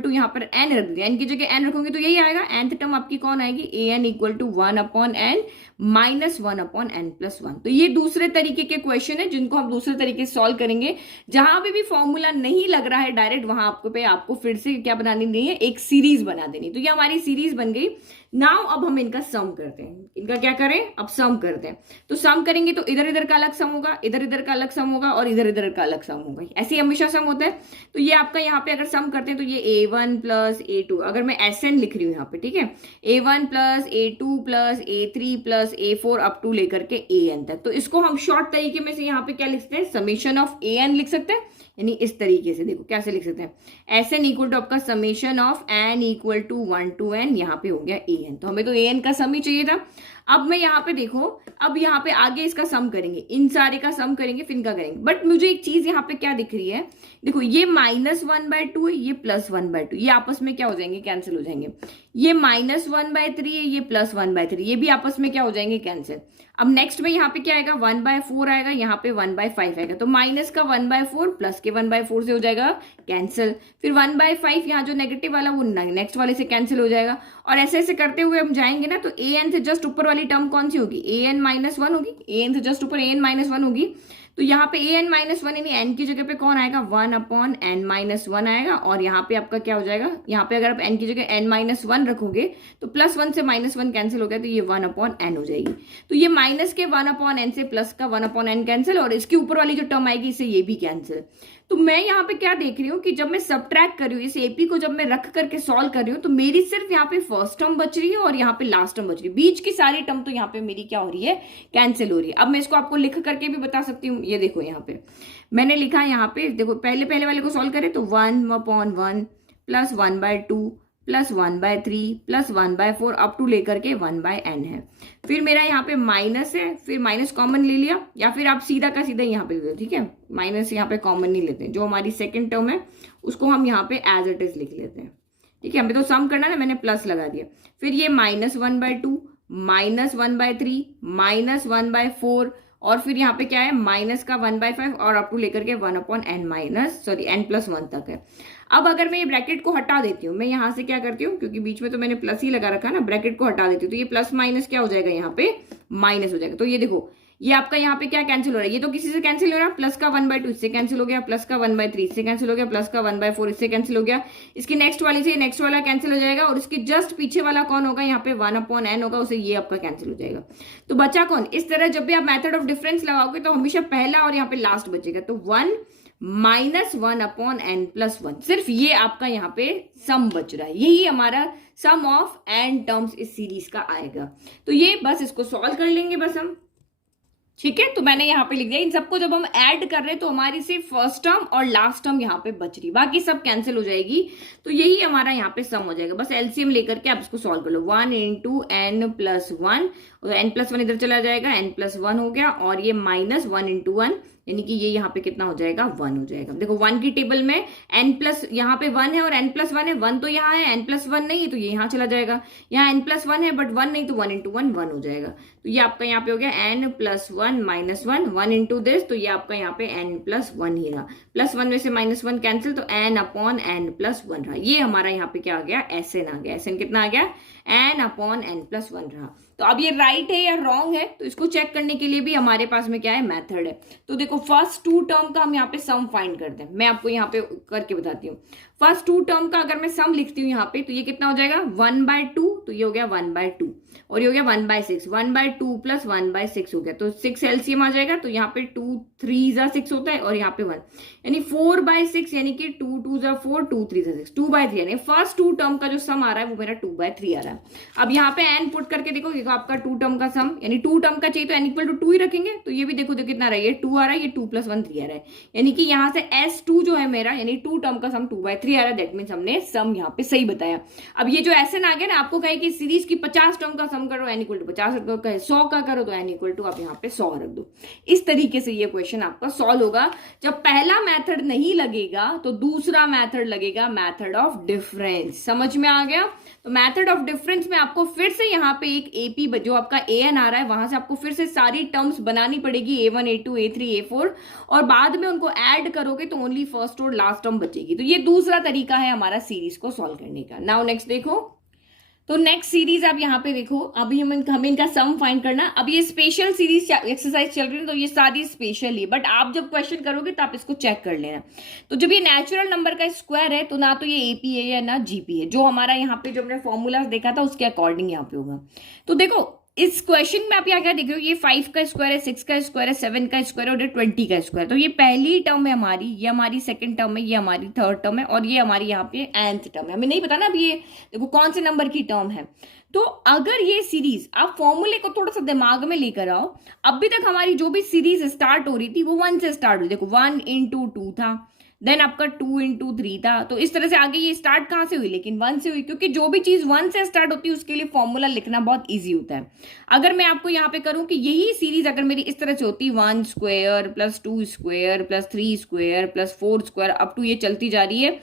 यहाँ पर n रख दिया, n की जगह n रखूंगी तो यही आएगा। nth टर्म आपकी कौन आएगी, an=1/n माइनस 1/n+1। तो ये दूसरे तरीके के क्वेश्चन है जिनको हम दूसरे तरीके से सॉल्व करेंगे। जहां पे भी फॉर्मूला नहीं लग रहा है डायरेक्ट, वहां आपको फिर से क्या बनानी है, एक सीरीज बना देनी। तो ये हमारी सीरीज बन गई। नाउ अब हम इनका सम करते हैं। इनका क्या करें, अब सम करते हैं। तो सम करेंगे तो इधर इधर का अलग सम होगा, इधर इधर का अलग सम होगा और इधर इधर का अलग सम होगा। ऐसे ही हमेशा सम होता है। तो ये आपका यहाँ पे अगर सम करते हैं तो ये a1 प्लस a2, अगर मैं SN लिख रही हूँ यहाँ पे, ठीक है, a1 plus a2 plus a3 plus a4 up to लेकर के an तक। तो इसको हम शॉर्ट तरीके में से यहाँ पे क्या लिख सकते हैं, समेशन ऑफ an लिख सकते हैं। यानी इस तरीके से देखो कैसे लिख सकते हैं, SN आपका summation of n=1 to n, यहाँ पे हो गया an। तो हमें तो an का सम ही चाहिए था। अब मैं यहाँ पे देखो, अब यहाँ पे आगे इसका सम करेंगे, इन सारे का सम करेंगे फिर इनका करेंगे। बट मुझे एक चीज यहाँ पे क्या दिख रही है, देखो ये -1/2 है, ये +1/2, ये आपस में क्या हो जाएंगे, कैंसिल हो जाएंगे। ये -1/3 है, ये +1/3, ये भी आपस में क्या हो जाएंगे, कैंसिल। अब नेक्स्ट में यहाँ पे क्या आएगा, 1/4 आएगा, यहाँ पे 1/5 आएगा। तो माइनस का 1/4 प्लस के 1/4 से हो जाएगा कैंसिल। फिर 1/5 यहाँ जो नेगेटिव वाला वो नेक्स्ट वाले से कैंसिल हो जाएगा। और ऐसे ऐसे करते हुए हम जाएंगे ना, तो an से जस्ट ऊपर वाली टर्म कौन सी होगी, an-1 होगी। an से जस्ट ऊपर an-1 होगी। तो यहाँ पे an-1 यानी n की जगह पे कौन आएगा, 1/n-1 आएगा। और यहाँ पे आपका क्या हो जाएगा, यहाँ पे अगर आप n की जगह n-1 रखोगे तो +1 से -1 कैंसिल हो गया, तो ये 1/n हो जाएगी। तो ये माइनस के 1/n से प्लस का 1/n कैंसिल, और इसके ऊपर वाली जो टर्म आएगी इससे ये भी कैंसिल। तो मैं यहाँ पे क्या देख रही हूँ कि जब मैं सब्ट्रैक्ट कर रही हूँ, इस एपी को जब मैं रख करके सॉल्व कर रही हूँ, तो मेरी सिर्फ यहाँ पे फर्स्ट टर्म बच रही है और यहाँ पे लास्ट टर्म बच रही है। बीच की सारी टर्म तो यहाँ पे मेरी क्या हो रही है, कैंसिल हो रही है। अब मैं इसको आपको लिख करके भी बता सकती हूँ। ये देखो यहाँ पे मैंने लिखा है, यहाँ पे देखो पहले वाले को सॉल्व करें तो 1/1 plus 1/2 plus 1/3 plus 1/4 up to लेकर के 1/n है। फिर मेरा यहाँ पे माइनस है, फिर माइनस कॉमन ले लिया, या फिर आप सीधा का सीधा यहाँ पे ले लो, ठीक है। माइनस यहाँ पे कॉमन नहीं लेते, जो हमारी सेकंड टर्म है उसको हम यहाँ पे एज इट इज लिख लेते हैं, ठीक है। हमें तो सम करना ना, मैंने प्लस लगा दिया। फिर ये -1/2 -1/3 -1/4 और फिर यहाँ पे क्या है, माइनस का 1/5 और अप टू लेकर के 1/n+1 तक है। अब अगर मैं ये ब्रैकेट को हटा देती हूँ, मैं यहाँ से क्या करती हूँ, क्योंकि बीच में तो मैंने प्लस ही लगा रखा है ना, ब्रैकेट को हटा देती हूँ, तो ये प्लस माइनस क्या हो जाएगा, यहाँ पे माइनस हो जाएगा। तो ये देखो ये आपका यहाँ पे क्या कैंसिल हो रहा है, ये तो किसी से कैंसिल हो रहा है, प्लस का 1/2 इससे कैंसिल हो गया, प्लस का 1/3 इससे कैंसिल हो गया, प्लस का 1/4 इससे कैंसिल हो गया, इसकी नेक्स्ट वाली से नेक्स्ट वाला कैंसिल हो जाएगा, और इसके जस्ट पीछे वाला कौन होगा, यहाँ पे 1/n होगा, उसे ये आपका कैंसिल हो जाएगा। तो बचा कौन, इस तरह जब भी आप मेथड ऑफ डिफरेंस लगाओगे तो हमेशा पहला और यहाँ पे लास्ट बचेगा, तो 1 - 1/n+1, सिर्फ ये आपका यहाँ पे सम बच रहा है, यही हमारा सम ऑफ n टर्म्स इस सीरीज का आएगा। तो ये बस इसको सॉल्व कर लेंगे बस हम, ठीक है। तो मैंने यहाँ पे लिख दिया, इन सबको जब हम ऐड कर रहे हैं तो हमारी सिर्फ फर्स्ट टर्म और लास्ट टर्म यहाँ पे बच रही, बाकी सब कैंसिल हो जाएगी, तो यही हमारा यहाँ पे सम हो जाएगा। बस एलसीएम लेकर के आप इसको सॉल्व कर लो, 1 × n+1, और n+1 इधर चला जाएगा, n+1 हो गया, और ये -1 × 1, यानी कि ये यहाँ पे कितना हो जाएगा, 1 हो जाएगा। देखो 1 की टेबल में यहाँ पे 1 है और n+1 है, 1 तो यहाँ है, n+1 नहीं है तो ये यहाँ चला जाएगा, यहाँ n+1 है बट 1 नहीं, तो 1 × 1 1 हो जाएगा। तो ये आपका यहाँ पे हो गया n+1 - 1 1 × दिस, तो ये आपका यहाँ पे n+1 ही रहा, +1 में से -1 कैंसिल, तो n/n+1 रहा। ये हमारा यहाँ पे क्या आ गया, Sn आ गया। Sn कितना आ गया, n/n+1 रहा। तो अब ये राइट है या रॉन्ग है, तो इसको चेक करने के लिए भी हमारे पास में क्या है, मेथड है। तो देखो फर्स्ट 2 टर्म का हम यहाँ पे सम फाइंड करते हैं, मैं आपको यहाँ पे करके बताती हूँ। फर्स्ट 2 टर्म का अगर मैं सम लिखती हूँ यहाँ पे, तो ये कितना हो जाएगा, 1/2, तो ये हो गया 1/2, और ये हो गया 1/6, 1/2 + 1/6 हो गया, तो 6 एलसीएम आ जाएगा, तो यहाँ पे 2 3 6 होता है, और यहाँ पे 1, यानी 4/6, यानी कि 2 2 4 2 3 6, 2/3, यानी फर्स्ट 2 टर्म का जो सम आ रहा है वो मेरा 2/3 आ रहा है। अब यहाँ पे n पुट करके देखो, आपका 2 टर्म का सम, यानी 2 टर्म का चाहिए तो n = 2 ही रखेंगे, तो ये भी देखो कितना रहा है, ये 2 आ रहा है, ये 2 + 1 3 आ रहा है, यानी कि यहाँ से S2 जो है मेरा, यानी 2 टर्म का सम 2/3 आ रहा है, दैट मीन्स हमने सम यहाँ पे सही बताया। अब ये जो Sn आ गया ना, आपको कहे कि सीरीज की 50 टर्म का सम करो, n = 50 रखो, कहे 100 का करो तो n = आप यहाँ पे 100 रख दो। इस तरीके से ये क्वेश्चन आपका सॉल्व होगा। जब पहला मेथड नहीं लगेगा तो दूसरा मेथड लगेगा, मेथड ऑफ डिफरेंस। समझ में आ गया? तो मेथड ऑफ डिफरेंस में आपको फिर से यहाँ पे एक एपी जो आपका an आ रहा है, वहां से आपको फिर से सारी टर्म्स बनानी पड़ेगी, a1 a2 a3 a4, और बाद में उनको ऐड करोगे तो ओनली फर्स्ट और लास्ट टर्म बचेगी। तो ये दूसरा तरीका है हमारा सीरीज को सॉल्व करने का। नाउ नेक्स्ट देखो, तो नेक्स्ट सीरीज आप यहाँ पे देखो, अभी हमें इनका सम फाइंड करना। अब ये स्पेशल सीरीज एक्सरसाइज चल रही है, तो ये सारी स्पेशल ही, बट आप जब क्वेश्चन करोगे तो आप इसको चेक कर लेना। तो जब ये नेचुरल नंबर का स्क्वायर है तो ना तो ये एपी है या ना जीपी है, जो हमारा यहाँ पे जो हमने फॉर्मूला देखा था उसके अकॉर्डिंग यहाँ पे होगा। तो देखो इस क्वेश्चन में आप यहाँ क्या देख रहे हो, ये 5 का स्क्वायर है, 6 का स्क्वायर है, 7 का स्क्वायर है, और 20 का स्क्वायर। तो ये पहली टर्म है हमारी, ये हमारी सेकंड टर्म है, ये हमारी थर्ड टर्म है, और ये हमारी यहाँ पे nth टर्म है। हमें नहीं पता ना अब ये देखो कौन से नंबर की टर्म है। तो अगर ये सीरीज, आप फॉर्मूले को थोड़ा सा दिमाग में लेकर आओ, अभी तक हमारी जो भी सीरीज स्टार्ट हो रही थी वो 1 से स्टार्ट हुई। देखो 1 × 2 था, देन आपका 2 × 3 था, तो इस तरह से आगे ये स्टार्ट कहां से हुई, लेकिन 1 से हुई, क्योंकि जो भी चीज 1 से स्टार्ट होती है उसके लिए फॉर्मूला लिखना बहुत इजी होता है। अगर मैं आपको यहाँ पे करूं कि यही सीरीज अगर मेरी इस तरह से होती, 1 square + 2 square + 3 square + 4 square up to ये चलती जा रही है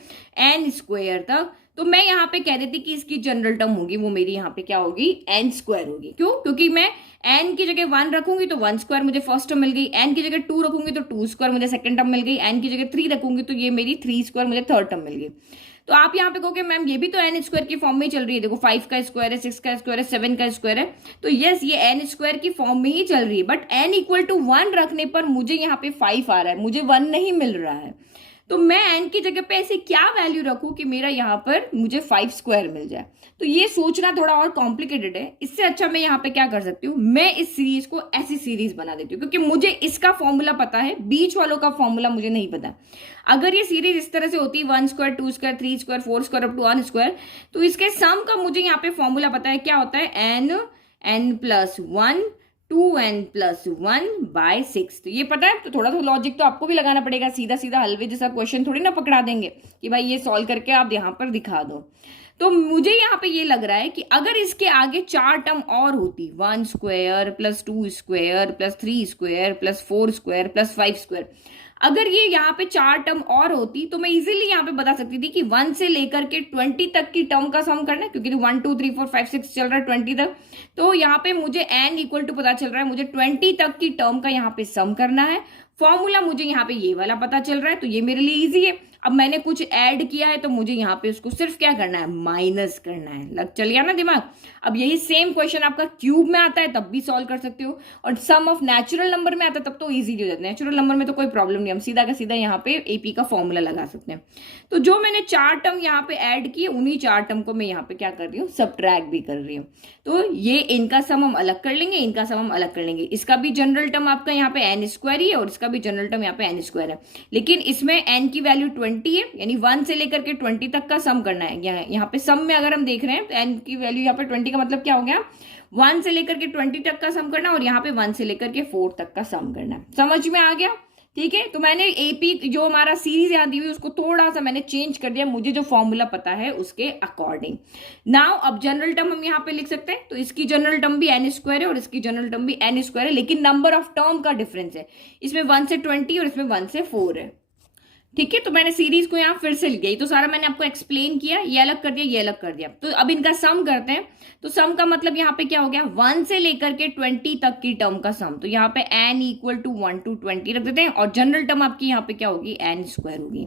n स्क्वायर तक, तो मैं यहाँ पे कह देती कि इसकी जनरल टर्म होगी वो मेरी यहाँ पे क्या होगी, n² होगी। क्यों? क्योंकि मैं n की जगह 1 रखूंगी तो 1 स्क्वायर मुझे फर्स्ट टर्म मिल गई, n की जगह 2 रखूंगी तो 2 स्क्वायर मुझे सेकंड टर्म मिल गई, n की जगह 3 रखूंगी तो ये मेरी 3 स्क्वायर मुझे थर्ड टर्म मिल गई। तो आप यहाँ पे कहोगे मैम ये भी तो n² की फॉर्म में ही चल रही है, देखो 5 का स्क्वायर है, 6 का स्क्वायर है, 7 का स्क्वायर है, तो यस ये n² की फॉर्म में ही चल रही है, बट n = 1 रखने पर मुझे यहाँ पे 5 आ रहा है, मुझे 1 नहीं मिल रहा है। तो मैं n की जगह पे ऐसे क्या वैल्यू रखूं कि मेरा यहाँ पर मुझे 5 स्क्वायर मिल जाए। तो ये सोचना थोड़ा और कॉम्प्लिकेटेड है। इससे अच्छा मैं यहाँ पे क्या कर सकती हूँ, मैं इस सीरीज को ऐसी सीरीज बना देती हूँ, क्योंकि मुझे इसका फॉर्मूला पता है, बीच वालों का फॉर्मूला मुझे नहीं पता। अगर ये सीरीज इस तरह से होती 1 square 2 square 3 square 4 square up to 1 square, तो इसके सम का मुझे यहाँ पे फॉर्मूला पता है, क्या होता है, n+1 2n+1/6। तो ये पता है, तो थोड़ा सा लॉजिक तो आपको भी लगाना पड़ेगा, सीधा सीधा हलवे जैसा क्वेश्चन थोड़ी ना पकड़ा देंगे कि भाई ये सॉल्व करके आप यहाँ पर दिखा दो। तो मुझे यहाँ पे ये लग रहा है कि अगर इसके आगे 4 टर्म और होती, 1 square + 2 square + 3 square + 4 square + 5 square, अगर ये यहाँ पे 4 टर्म और होती तो मैं इजीली यहाँ पे बता सकती थी कि 1 से लेकर के 20 तक की टर्म का सम करना है, क्योंकि 1 2 3 4 5 6 चल रहा है 20 तक। तो यहाँ पे मुझे n = पता चल रहा है, मुझे 20 तक की टर्म का यहाँ पे सम करना है। फॉर्मूला मुझे यहाँ पे ये वाला पता चल रहा है, तो ये मेरे लिए इजी है। अब मैंने कुछ ऐड किया है तो मुझे यहाँ पे उसको सिर्फ क्या करना है, माइनस करना है। लग चल गया ना दिमाग। अब यही सेम क्वेश्चन आपका क्यूब में आता है तब भी सॉल्व कर सकते हो, और सम ऑफ नेचुरल नंबर में आता है तब तो इजीली हो जाता है। नेचुरल नंबर में तो कोई प्रॉब्लम नहीं, हम सीधा का सीधा यहाँ पे एपी का फॉर्मूला लगा सकते हैं। तो जो मैंने 4 टर्म यहाँ पे ऐड किए, उन्हीं 4 टर्म को मैं यहाँ पे क्या कर रही हूँ, सब्ट्रैक्ट भी कर रही हूँ। तो ये इनका सम हम अलग कर लेंगे, इनका सम हम अलग कर लेंगे। इसका भी जनरल टर्म आपका यहाँ पे एन स्क्वायर ही है और इसका भी जनरल टर्म यहाँ पे एन स्क्वायर है, लेकिन इसमें एन की वैल्यू 20 है, यानी 1 से लेकर के 20 तक का सम करना है। यहाँ पे सम में अगर हम देख रहे हैं तो एन की वैल्यू यहाँ पे 20 का मतलब क्या हो गया, 1 से लेकर के 20 तक का सम करना, और यहाँ पे 1 से लेकर के 4 तक का सम करना है। समझ में आ गया? ठीक है। तो मैंने एपी जो हमारा सीरीज यहाँ दी हुई उसको थोड़ा सा मैंने चेंज कर दिया, मुझे जो फॉर्मूला पता है उसके अकॉर्डिंग। नाउ अब जनरल टर्म हम यहाँ पे लिख सकते हैं, तो इसकी जनरल टर्म भी एन स्क्वायर है और इसकी जनरल टर्म भी एन स्क्वायर है, लेकिन नंबर ऑफ टर्म का डिफरेंस है, इसमें 1 से 20 और इसमें 1 से 4 है। ठीक है। तो मैंने सीरीज को यहाँ फिर से लिख गई, तो सारा मैंने आपको एक्सप्लेन किया, ये अलग कर दिया, ये अलग कर दिया। तो अब इनका सम करते हैं। तो सम का मतलब यहाँ पे क्या हो गया, 1 से लेकर के 20 तक की टर्म का सम। तो यहाँ पे n इक्वल टू 1 to 20 रख देते हैं, और जनरल टर्म आपकी यहाँ पे क्या होगी, एन स्क्वायर होगी।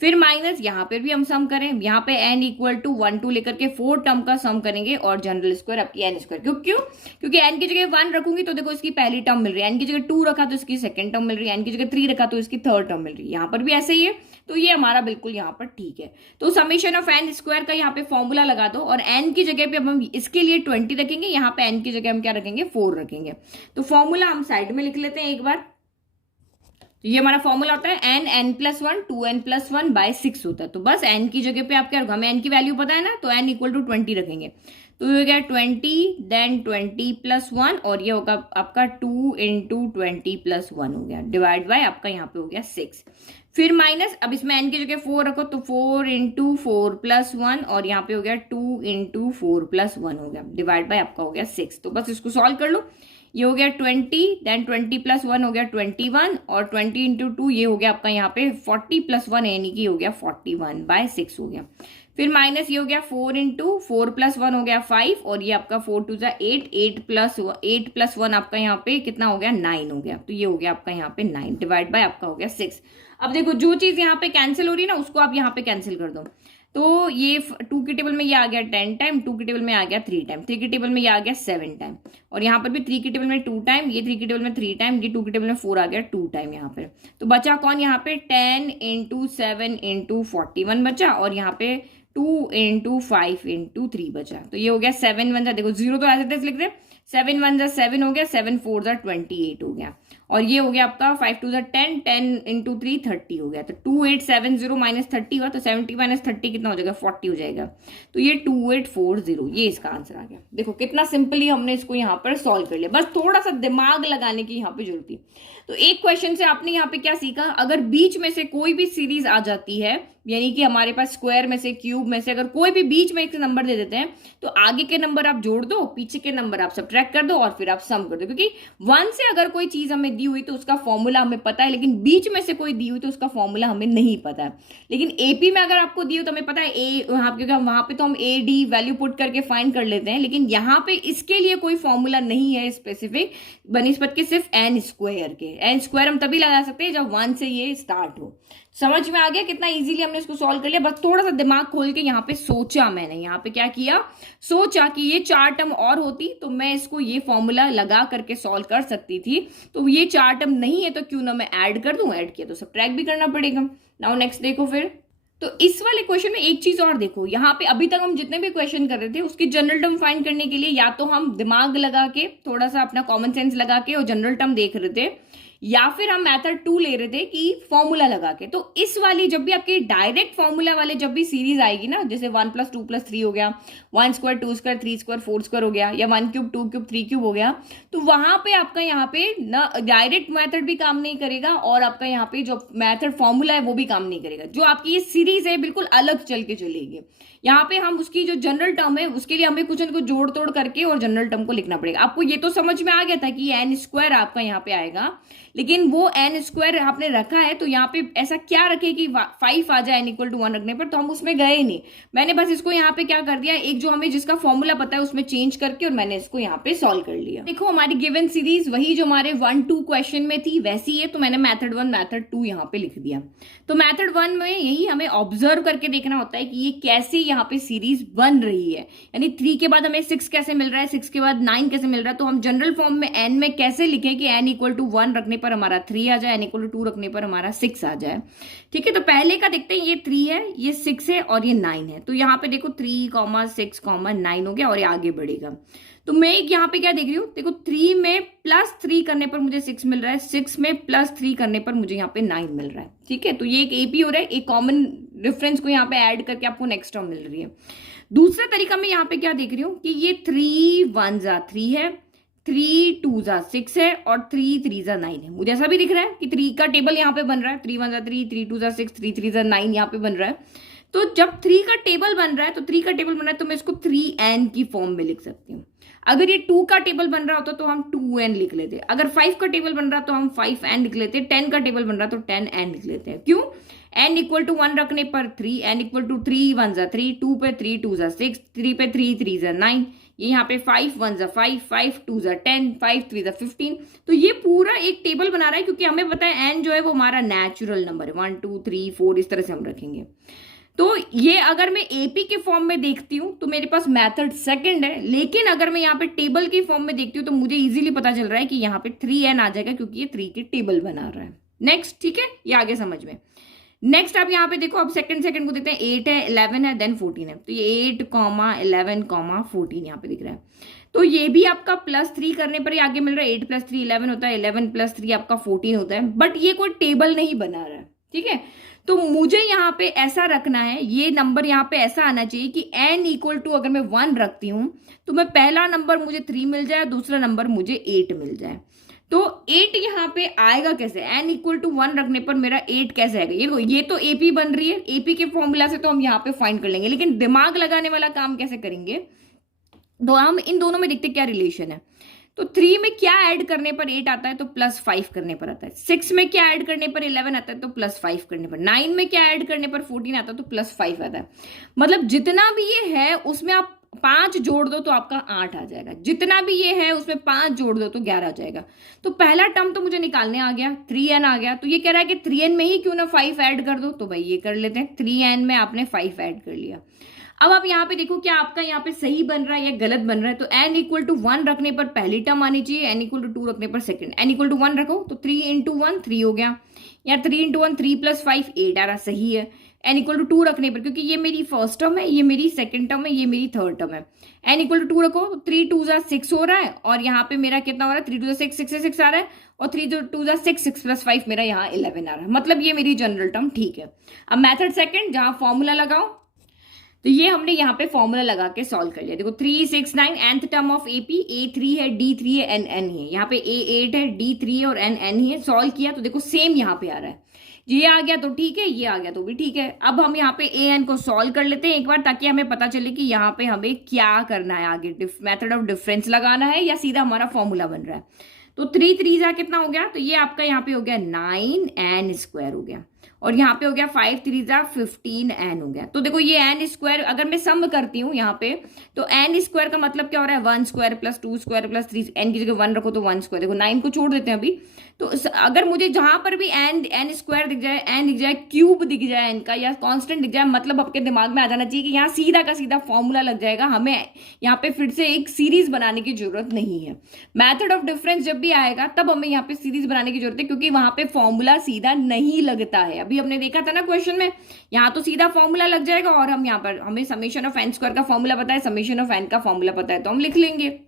फिर माइनस यहाँ पे भी हम सम करें, यहाँ पे n इक्वल टू 1 to लेकर के 4 टर्म का सम करेंगे, और जनरल स्क्वायर आपकी एन स्क्वायर। क्योंकि n की जगह 1 रखूंगी तो देखो इसकी पहली टर्म मिल रही है, n की जगह 2 रखा तो इसकी सेकंड टर्म मिल रही है, n की जगह 3 रखा तो इसकी थर्ड टर्म मिल रही है। यहाँ पर भी ऐसे ही है, तो ये हमारा बिल्कुल यहाँ पर ठीक है। तो समेशन ऑफ एन स्क्वायर का यहाँ पे फॉर्मूला लगा दो, और n की जगह पे अब हम इसके लिए 20 रखेंगे, यहाँ पे n की जगह हम क्या रखेंगे, 4 रखेंगे। तो फॉर्मूला हम साइड में लिख लेते हैं एक बार। तो ये हमारा फॉर्मूला होता है n plus 1 2n plus 1 bye 6 होता है। तो बस n की जगह पे आप क्या रखो, हमें n की वैल्यू पता है ना, तो n इक्वल टू 20 रखेंगे। तो ये हो गया 20 देन 20 प्लस 1, और ये होगा आपका 2 इंटू 20 प्लस 1 हो गया, डिवाइड बाय आपका यहाँ पे हो गया 6। फिर माइनस, अब इसमें n की जगह 4 रखो, तो 4 इंटू 4 प्लस 1, और यहाँ पे हो गया 2 इंटू 4 प्लस 1 हो गया, डिवाइड बाय आपका हो गया 6। तो बस इसको सॉल्व कर लो। ये हो गया 20 देन 20 प्लस 1 हो गया 21, और 20 इंटू 2 ये हो गया आपका यहाँ पे 40 प्लस 1 यानी कि हो गया 41 बाय 6 हो गया। फिर माइनस ये हो गया 4 इंटू 4 प्लस 1 हो गया 5, और ये आपका 4 टू जा 8, 8 प्लस 1 आपका यहाँ पे कितना हो गया, 9 हो गया। तो ये हो गया आपका यहाँ पे 9, डिवाइड बाय आपका हो गया 6। अब देखो जो चीज यहाँ पे कैंसिल हो रही है ना, उसको आप यहाँ पे कैंसिल कर दो। तो ये 2 के टेबल में ये आ गया 10 टाइम, 2 के टेबल में आ गया 3 टाइम, 3 के टेबल में ये आ गया 7 टाइम, और यहाँ पर भी 3 के टेबल में 2 टाइम, ये 3 के टेबल में 3 टाइम, ये 2 के टेबल में 4 आ गया 2 टाइम यहाँ पे। तो बचा कौन यहाँ पे, 10 इंटू 7 इंटू 41 बचा, और यहाँ पे 2 इंटू 5 इंटू 3 बचा। तो ये हो गया 7 1 जा, देखो 0 तो एज इट इज लिख दे, 7 1 जा 7 हो गया, 7 4 जा 28 हो गया, और ये हो गया आपका 5 2 जा 10, 10 इंटू 3 30 हो गया। तो 2870 माइनस 30 हुआ, तो 70 माइनस 30 कितना हो जाएगा, 40 हो जाएगा। तो ये 2840, ये इसका आंसर आ गया। देखो कितना सिंपली हमने इसको यहाँ पर सॉल्व कर लिया, बस थोड़ा सा दिमाग लगाने की यहाँ पे जरूरत थी। तो एक क्वेश्चन से आपने यहाँ पे क्या सीखा, अगर बीच में से कोई भी सीरीज आ जाती है, यानी कि हमारे पास स्क्वायर में से, क्यूब में से अगर कोई भी बीच में एक नंबर दे देते हैं, तो आगे के नंबर आप जोड़ दो, पीछे के नंबर आप सब्ट्रैक्ट कर दो, और फिर आप सम कर दो। क्योंकि 1 से अगर कोई चीज हमें दी हुई तो उसका फॉर्मूला हमें पता है, लेकिन बीच में से कोई दी हुई तो उसका फॉर्मूला हमें नहीं पता है। लेकिन एपी में अगर आपको दी हो तो हमें पता है ए, क्योंकि वहां पे तो हम ए डी वैल्यू पुट करके फाइंड कर लेते हैं, लेकिन यहाँ पे इसके लिए कोई फॉर्मूला नहीं है स्पेसिफिक, बनिस्पत के सिर्फ एन स्क्वायर के। एन स्क्वायर हम तभी लगा सकते हैं जब 1 से ये स्टार्ट हो। समझ में आ गया कितना इजीली हमने इसको सॉल्व कर लिया। बस थोड़ा सा दिमाग खोल के यहाँ पे सोचा, मैंने यहाँ पे क्या किया, सोचा कि ये 4 टर्म और होती तो मैं इसको ये फॉर्मूला लगा करके सॉल्व कर सकती थी। तो ये 4 टर्म नहीं है तो क्यों ना मैं ऐड कर दूं, ऐड किया तो सब्ट्रैक्ट भी करना पड़ेगा। नाउ नेक्स्ट देखो फिर, तो इस वाले क्वेश्चन में एक चीज और देखो, यहाँ पे अभी तक हम जितने भी क्वेश्चन कर रहे थे उसकी जनरल टर्म फाइंड करने के लिए या तो हम दिमाग लगा के थोड़ा सा अपना कॉमन सेंस लगा के और जनरल टर्म देख रहे थे, या फिर हम मेथड 2 ले रहे थे कि फॉर्मूला लगा के। तो इस वाली जब भी आपके डायरेक्ट फॉर्मूला वाले जब भी सीरीज आएगी ना, जैसे 1 + 2 + 3 हो गया, 1 स्क्वायर 2 स्क्वायर 3 स्क्वायर 4 स्क्वायर हो गया, या 1 क्यूब 2 क्यूब 3 क्यूब हो गया, तो वहां पे आपका यहाँ पे ना डायरेक्ट मेथड भी काम नहीं करेगा, और आपका यहाँ पे जो मेथड फॉर्मूला है वो भी काम नहीं करेगा। जो आपकी ये सीरीज है बिल्कुल अलग चल के चलेगी। यहाँ पे हम उसकी जो जनरल टर्म है उसके लिए हमें कुछ न कुछ जोड़ तोड़ करके और जनरल टर्म को लिखना पड़ेगा। आपको ये तो समझ में आ गया था कि एन स्क्वायर आपका यहाँ पे आएगा, लेकिन वो एन स्क्वायर आपने रखा है, तो यहाँ पे ऐसा क्या रखे कि 5 आ जाए n इक्वल टू 1 रखने पर, तो हम उसमें गए ही नहीं। मैंने बस इसको यहाँ पे क्या कर दिया, एक जो हमें जिसका फॉर्मूला पता है उसमें चेंज करके और मैंने इसको यहाँ पे सॉल्व कर लिया। देखो हमारी गिवन सीरीज वही जो हमारे 1-2 क्वेश्चन में थी वैसी है, तो मैंने मेथड 1 मेथड 2 यहाँ पे लिख दिया। तो मेथड 1 में यही हमें ऑब्जर्व करके देखना होता है कि ये कैसे यहाँ पे सीरीज बन रही है, यानी 3 के बाद हमें 6 कैसे मिल रहा है, 6 के बाद 9 कैसे मिल रहा है। तो हम जनरल फॉर्म में n में कैसे लिखें कि n इक्वल टू 1 रखने पर हमारा 3 आ जाए, n इक्वल टू 2 रखने पर हमारा 6 आ जाए। ठीक है, तो पहले का देखते हैं, ये 3 है, ये 6 है और ये 9 है। तो यहाँ पे देखो 3, 6, 9 हो गया और ये आगे बढ़ेगा। तो मैं यहाँ पे क्या देख रही हूँ, देखो 3 में +3 करने पर मुझे 6 मिल रहा है, 6 में +3 करने पर मुझे यहाँ पे 9 मिल रहा है। ठीक है, तो ये एक एपी हो रहा है, एक कॉमन डिफरेंस को यहाँ पे ऐड करके आपको नेक्स्ट टर्म मिल रही है। दूसरा तरीका मैं यहाँ पे क्या देख रही हूँ कि ये 3 1 3 है, 3 2 6 है और 3 3 9 है। मुझे ऐसा भी दिख रहा है कि 3 का टेबल यहाँ पे बन रहा है, 3 1 3, 3 2 6, 3 3 9 यहाँ पे बन रहा है। तो जब 3 का टेबल बन रहा है, तो 3 का टेबल बन रहा है तो मैं इसको 3n की फॉर्म में लिख सकती हूँ। अगर ये 2 का टेबल बन रहा होता तो हम 2n लिख लेते, अगर 5 का टेबल बन रहा तो हम 5n लिख लेते, 10 का टेबल बन रहा तो 10n लिख लेते हैं। क्यों? n इक्वल टू 1 रखने पर 3, n इक्वल टू 3 1 3, 2 पे 3 2 6, 3 पे 3 3 9, ये यहाँ पे 5 1 5, 5 2 10, 5 3 15। तो ये पूरा एक टेबल बना रहा है, क्योंकि हमें पता है n जो है वो हमारा नेचुरल नंबर है, 1 2 3 4 इस तरह से हम रखेंगे। तो ये अगर मैं एपी के फॉर्म में देखती हूँ तो मेरे पास मेथड सेकंड है, लेकिन अगर मैं यहाँ पे टेबल की फॉर्म में देखती हूँ तो मुझे इजीली पता चल रहा है कि यहाँ पे 3n आ जाएगा, क्योंकि ये 3 की टेबल बना रहा है। नेक्स्ट, ठीक है, ये आगे समझ में। नेक्स्ट आप यहाँ पे देखो, अब सेकंड को देखते हैं, 8 है, 11 है, देन 14 है। तो ये 8, 11, 14 यहाँ पे दिख रहा है। तो ये भी आपका +3 करने पर ही आगे मिल रहा है, 8 + 3 11 होता है, 11 + 3 आपका 14 होता है, बट ये कोई टेबल नहीं बना रहा है। ठीक है, तो मुझे यहाँ पे ऐसा रखना है, ये नंबर यहाँ पे ऐसा आना चाहिए कि n इक्वल टू अगर मैं 1 रखती हूँ तो मैं पहला नंबर मुझे 3 मिल जाए, दूसरा नंबर मुझे 8 मिल जाए। तो 8 यहाँ पे आएगा कैसे, n इक्वल टू 1 रखने पर मेरा 8 कैसे आएगा? ये तो एपी बन रही है, एपी के फॉर्मूला से तो हम यहाँ पे फाइंड कर लेंगे, लेकिन दिमाग लगाने वाला काम कैसे करेंगे? तो हम इन दोनों में देखते क्या रिलेशन है। तो 3 में क्या ऐड करने पर 8 आता है, तो +5 करने पर आता है। 6 में क्या ऐड करने पर 11 आता है, तो +5 करने पर। 9 में क्या ऐड करने पर 14 आता है, तो +5 आता है। मतलब जितना भी ये है उसमें आप 5 जोड़ दो तो आपका 8 आ जाएगा, जितना भी ये है उसमें 5 जोड़ दो तो 11 आ जाएगा। तो पहला टर्म तो मुझे निकालने आ गया, 3n आ गया। तो ये कह रहा है कि 3n में ही क्यों ना 5 ऐड कर दो, तो भाई ये कर लेते हैं, 3n में आपने 5 ऐड कर लिया। अब आप यहाँ पे देखो क्या आपका यहाँ पे सही बन रहा है या गलत बन रहा है। तो n इक्वल टू 1 रखने पर पहली टर्म आनी चाहिए, n इक्वल टू 2 रखने पर सेकंड। n इक्वल टू 1 रखो तो 3 × 1 3 हो गया, या 3 × 1 3 + 5 8 आ रहा, सही है। n इक्वल टू 2 रखने पर, क्योंकि ये मेरी फर्स्ट टर्म है, ये मेरी सेकंड टर्म है, ये मेरी थर्ड टर्म है। n इक्वल टू 2 रखो तो 3 2 6 हो रहा है, और यहाँ पे मेरा कितना हो रहा है, 3 2 6 6 6 आ रहा है, और 3 2 6 6 + 5 मेरा यहाँ 11 आ रहा है। मतलब ये मेरी जनरल टर्म ठीक है। अब मेथड सेकंड, जहां फॉर्मूला लगाओ, तो ये हमने यहाँ पे फॉर्मूला लगा के सॉल्व कर लिया। देखो 3 6 9, nth term of AP, A3 है, D3 है, n ही है। यहाँ पे A8 है, D3 है और n ही है। सॉल्व किया तो देखो सेम यहाँ पे आ रहा है, ये आ गया तो ठीक है, ये आ गया तो भी ठीक है। अब हम यहाँ पे an को सॉल्व कर लेते हैं एक बार, ताकि हमें पता चले कि यहाँ पे हमें क्या करना है आगे, मेथड ऑफ डिफरेंस लगाना है या सीधा हमारा फॉर्मूला बन रहा है। तो 3 3 कितना हो गया, तो ये आपका यहाँ पे हो गया 9n² हो गया, और यहाँ पे हो गया 5 3 15n हो गया। तो देखो ये n² अगर मैं सम करती हूँ यहाँ पे, तो n² का मतलब क्या हो रहा है, 1² + 2² + 3, n की जगह 1 रखो तो 1²। देखो 9 को छोड़ देते हैं अभी। तो अगर मुझे जहां पर भी n² दिख जाए, n दिख जाए, क्यूब दिख जाए n का, या कांस्टेंट दिख जाए, मतलब आपके दिमाग में आ जाना चाहिए कि यहाँ सीधा का सीधा फॉर्मूला लग जाएगा, हमें यहाँ पे फिर से एक सीरीज बनाने की जरूरत नहीं है। मैथड ऑफ डिफरेंस जब भी आएगा तब हमें यहाँ पे सीरीज बनाने की जरूरत है, क्योंकि वहां पे फॉर्मूला सीधा नहीं लगता है। अभी हमने देखा था ना क्वेश्चन में, यहाँ तो सीधा फॉर्मूला लग जाएगा, और हम यहाँ पर हमें समेशन ऑफ n² का फॉर्मूला पता है, समेशन ऑफ n का फॉर्मूला पता है, तो हम लिख लेंगे।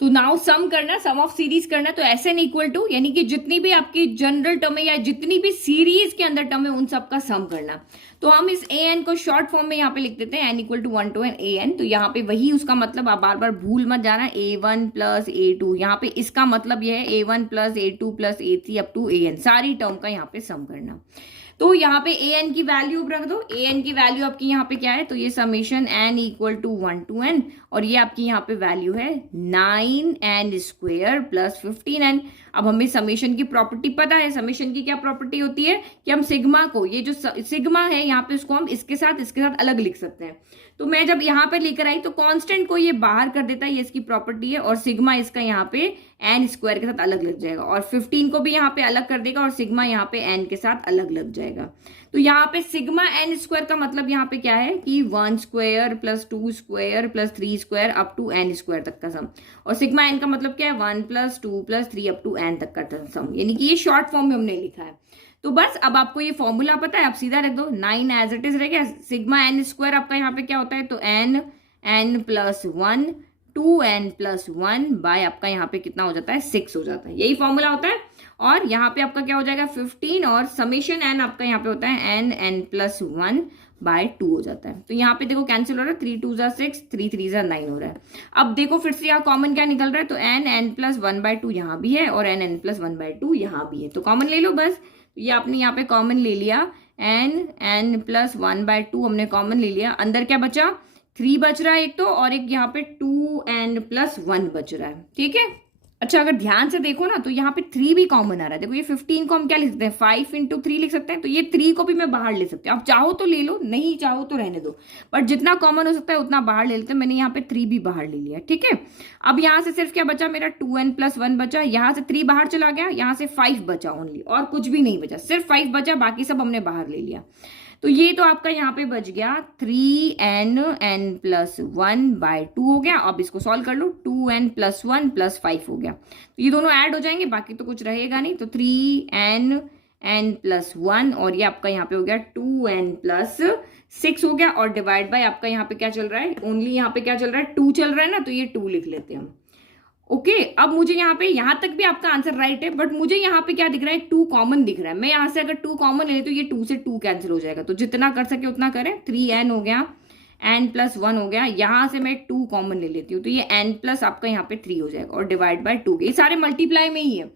तो नाउ सम करना, सम ऑफ सीरीज करना, तो SN इक्वल टू, यानी कि जितनी भी आपकी जनरल टर्म है या जितनी भी सीरीज के अंदर टर्म है उन सब का सम करना। तो हम इस an को शॉर्ट फॉर्म में यहाँ पे लिख देते हैं, n equal to 1 to n an। तो यहाँ पे वही उसका मतलब, आप बार बार भूल मत जाना, a1 + a2, यहाँ पे इसका मतलब यह है a1 + a2 + a3 up to an, सारी टर्म का यहाँ पे सम करना। तो यहाँ पे ए एन की वैल्यू रख दो, ए एन की वैल्यू आपकी यहाँ पे क्या है, तो ये summation N equal to 1 to n, और ये आपकी यहाँ पे वैल्यू है 9n स्क्वेयर प्लस 15n। अब हमें समेशन की प्रॉपर्टी पता है, समेशन की क्या प्रॉपर्टी होती है कि हम सिग्मा को, ये जो सिग्मा है यहाँ पे, उसको हम इसके साथ अलग लिख सकते हैं। तो मैं जब यहाँ पे लेकर आई तो कांस्टेंट को ये बाहर कर देता है, ये इसकी प्रॉपर्टी है, और सिग्मा इसका यहाँ पे एन स्क्वायर के साथ अलग लग जाएगा, और 15 को भी यहाँ पे अलग कर देगा, और सिग्मा यहाँ पे एन के साथ अलग लग जाएगा। तो यहाँ पे सिग्मा एन स्क्वायर का मतलब यहाँ पे क्या है कि 1 square plus 2 square plus 3 square up to N square तक का सम, और सिग्मा एन का मतलब क्या है 1 plus 2 plus 3 up to n तक का सम, यानी कि ये शॉर्ट फॉर्म में हमने लिखा है। तो बस अब आपको ये फॉर्मूला पता है, आप सीधा रख दो, 9 एज इट इज रह गया। सिग्मा एन स्क्वायर आपका यहाँ पे क्या होता है, तो N plus 1 2n plus 1 bye आपका यहाँ पे कितना हो जाता है 6 हो जाता है, यही फॉर्मूला होता है। और यहाँ पे आपका क्या हो जाएगा 15, और समेशन n आपका यहाँ पे होता है n प्लस 1 बाय 2 हो जाता है। तो यहाँ पे देखो कैंसिल हो रहा है, 3 2 6, 3 3 9 हो रहा है। अब देखो फिर से यहाँ कॉमन क्या निकल रहा है, तो n प्लस 1 बाय 2 यहाँ भी है, और n प्लस 1 बाय 2 यहाँ भी है, तो कॉमन ले लो बस। ये आपने यहाँ पे कॉमन ले लिया, n प्लस 1 बाय 2 हमने कॉमन ले लिया, अंदर क्या बचा 3 बच रहा है एक तो, और एक यहाँ पे 2n प्लस 1 बच रहा है, ठीक है। अच्छा अगर ध्यान से देखो ना तो यहाँ पे 3 भी कॉमन आ रहा है, देखो ये 15 को हम क्या लिख सकते हैं 5 इंटू 3 लिख सकते हैं, तो ये 3 को भी मैं बाहर ले सकते हैं, आप चाहो तो ले लो, नहीं चाहो तो रहने दो, बट जितना कॉमन हो सकता है उतना बाहर ले लेते हैं। मैंने यहाँ पे 3 भी बाहर ले लिया, ठीक है। अब यहाँ से सिर्फ क्या बचा मेरा 2n प्लस 1 बचा, यहाँ से 3 बाहर चला गया, यहाँ से 5 बचा ओनली, और कुछ भी नहीं बचा, सिर्फ 5 बचा, बाकी सब हमने बाहर ले लिया। तो ये तो आपका यहाँ पे बच गया 3n प्लस 1 बाय 2 हो गया। अब इसको सॉल्व कर लो, 2n प्लस 1 प्लस 5 हो गया, तो ये दोनों ऐड हो जाएंगे, बाकी तो कुछ रहेगा नहीं। तो 3n प्लस 1, और ये आपका यहाँ पे हो गया 2n प्लस 6 हो गया, और डिवाइड बाय आपका यहाँ पे क्या चल रहा है, ओनली यहाँ पे क्या चल रहा है 2 चल रहा है ना, तो ये 2 लिख लेते हैं हम। ओके अब मुझे यहाँ पे यहाँ तक भी आपका आंसर राइट है, बट मुझे यहाँ पे क्या दिख रहा है 2 कॉमन दिख रहा है। मैं यहाँ से अगर 2 कॉमन ले लेती हूँ, ये 2 से 2 कैंसिल हो जाएगा, तो जितना कर सके उतना करें। 3n हो गया, n प्लस 1 हो गया, यहाँ से मैं 2 कॉमन ले लेती हूँ, तो ये n प्लस आपका यहाँ पे 3 हो जाएगा, और डिवाइड बाय 2, ये सारे मल्टीप्लाई में ही है,